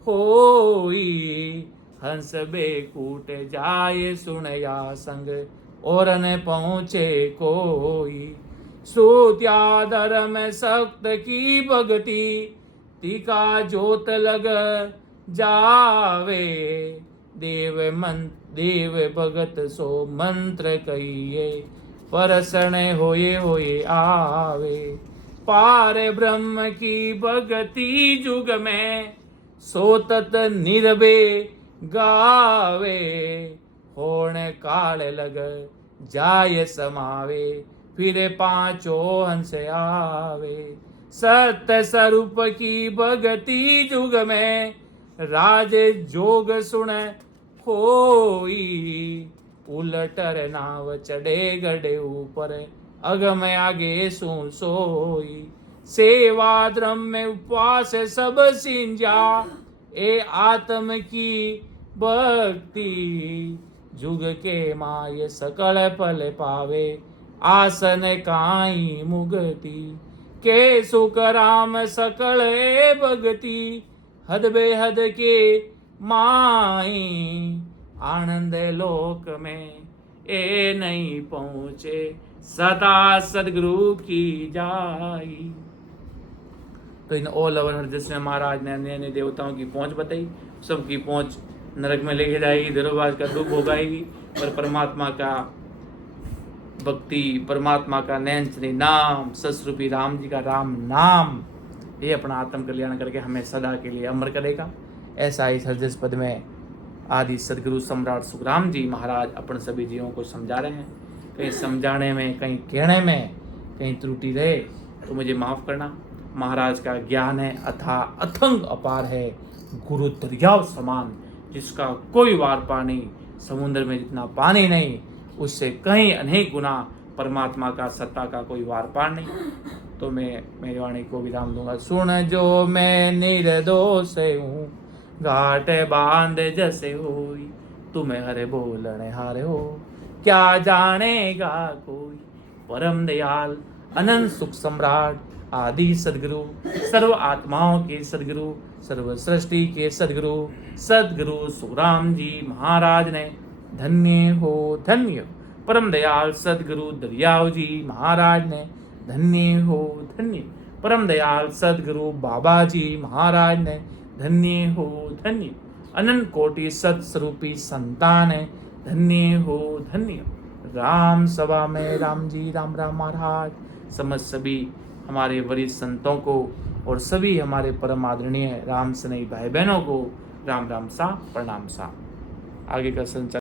होई, हंस बेकूट जाए सुनया संग, और न पहुँचे कोई, श्रुत्या धर्म सक्त की भगति, टीका जोत लग जावे, देव भगत सो मंत्र कहिए, परसण होए आवे, पार ब्रह्म की भगति जुग में, सोतत निर्भे गावे, होण काल लग जाय समावे, फिर पांचों हंस आवे, सत्य स्वरूप की भगति जुग में, राज जोग सुन होई, उलटर नाव चढ़े गढ़े ऊपर, अगम आगे सो सोई, सेवा द्रम उपवास सब सिंजा, ए आत्म की भक्ति, जुग के माय सकल फल पावे, आसन काई मुगति, के सुख राम सकल भगति, हद बेहद के माई, आनंद लोक में ए नहीं पहुँचे सदा सदगुरु की जाई। तो इन ऑल ओवर हरदृष्ण महाराज ने अन्य अन्य देवताओं की पहुँच बताई, सबकी पहुँच नरक में लेके जाएगी, धीरोबाज का दुख भोगाएगी, पर परमात्मा का भक्ति, परमात्मा का नैनचरी नाम, सस्वरूपी राम जी का राम नाम, ये अपना आत्म कल्याण करके हमें सदा के लिए अमर करेगा। ऐसा इस हरदृष्ण पद में आदि सदगुरु सम्राट सुखराम जी महाराज अपन सभी जीवों को समझा रहे हैं। कहीं समझाने में, कहीं कहने में कहीं त्रुटि रहे तो मुझे माफ़ करना। महाराज का ज्ञान है अथाह अथंग अपार है, गुरु दरियाव समान, जिसका कोई वार पार नहीं, समुद्र में जितना पानी नहीं उससे कहीं अनेक गुना परमात्मा का सत्ता का कोई वार पार नहीं। तो मैं मेरी वाणी को विराम दूंगा। सुन जो मैं निर्दोष हूँ, घाट बांध जैसे होई, तुम्हें हरे बोलने हारे हो, क्या जानेगा कोई। परम दयाल अनंत सुख सम्राट आदि सदगुरु, सर्व आत्माओं के सदगुरु, सर्व सृष्टि के सदगुरु, सदगुरु सुखराम जी महाराज ने धन्य हो धन्य। परम दयाल सदगुरु दरियाव जी महाराज ने धन्य हो धन्य। परम दयाल सदगुरु बाबा जी महाराज ने धन्य हो धन्य। अनंत कोटि सत्स्वरूपी संतान है, धन्य हो धन्य। राम सभा में राम जी राम राम महाराज, समस्त सभी हमारे वरिष्ठ संतों को और सभी हमारे परम आदरणीय राम स्नेही भाई बहनों को राम राम सा प्रणाम सा। आगे का संचालन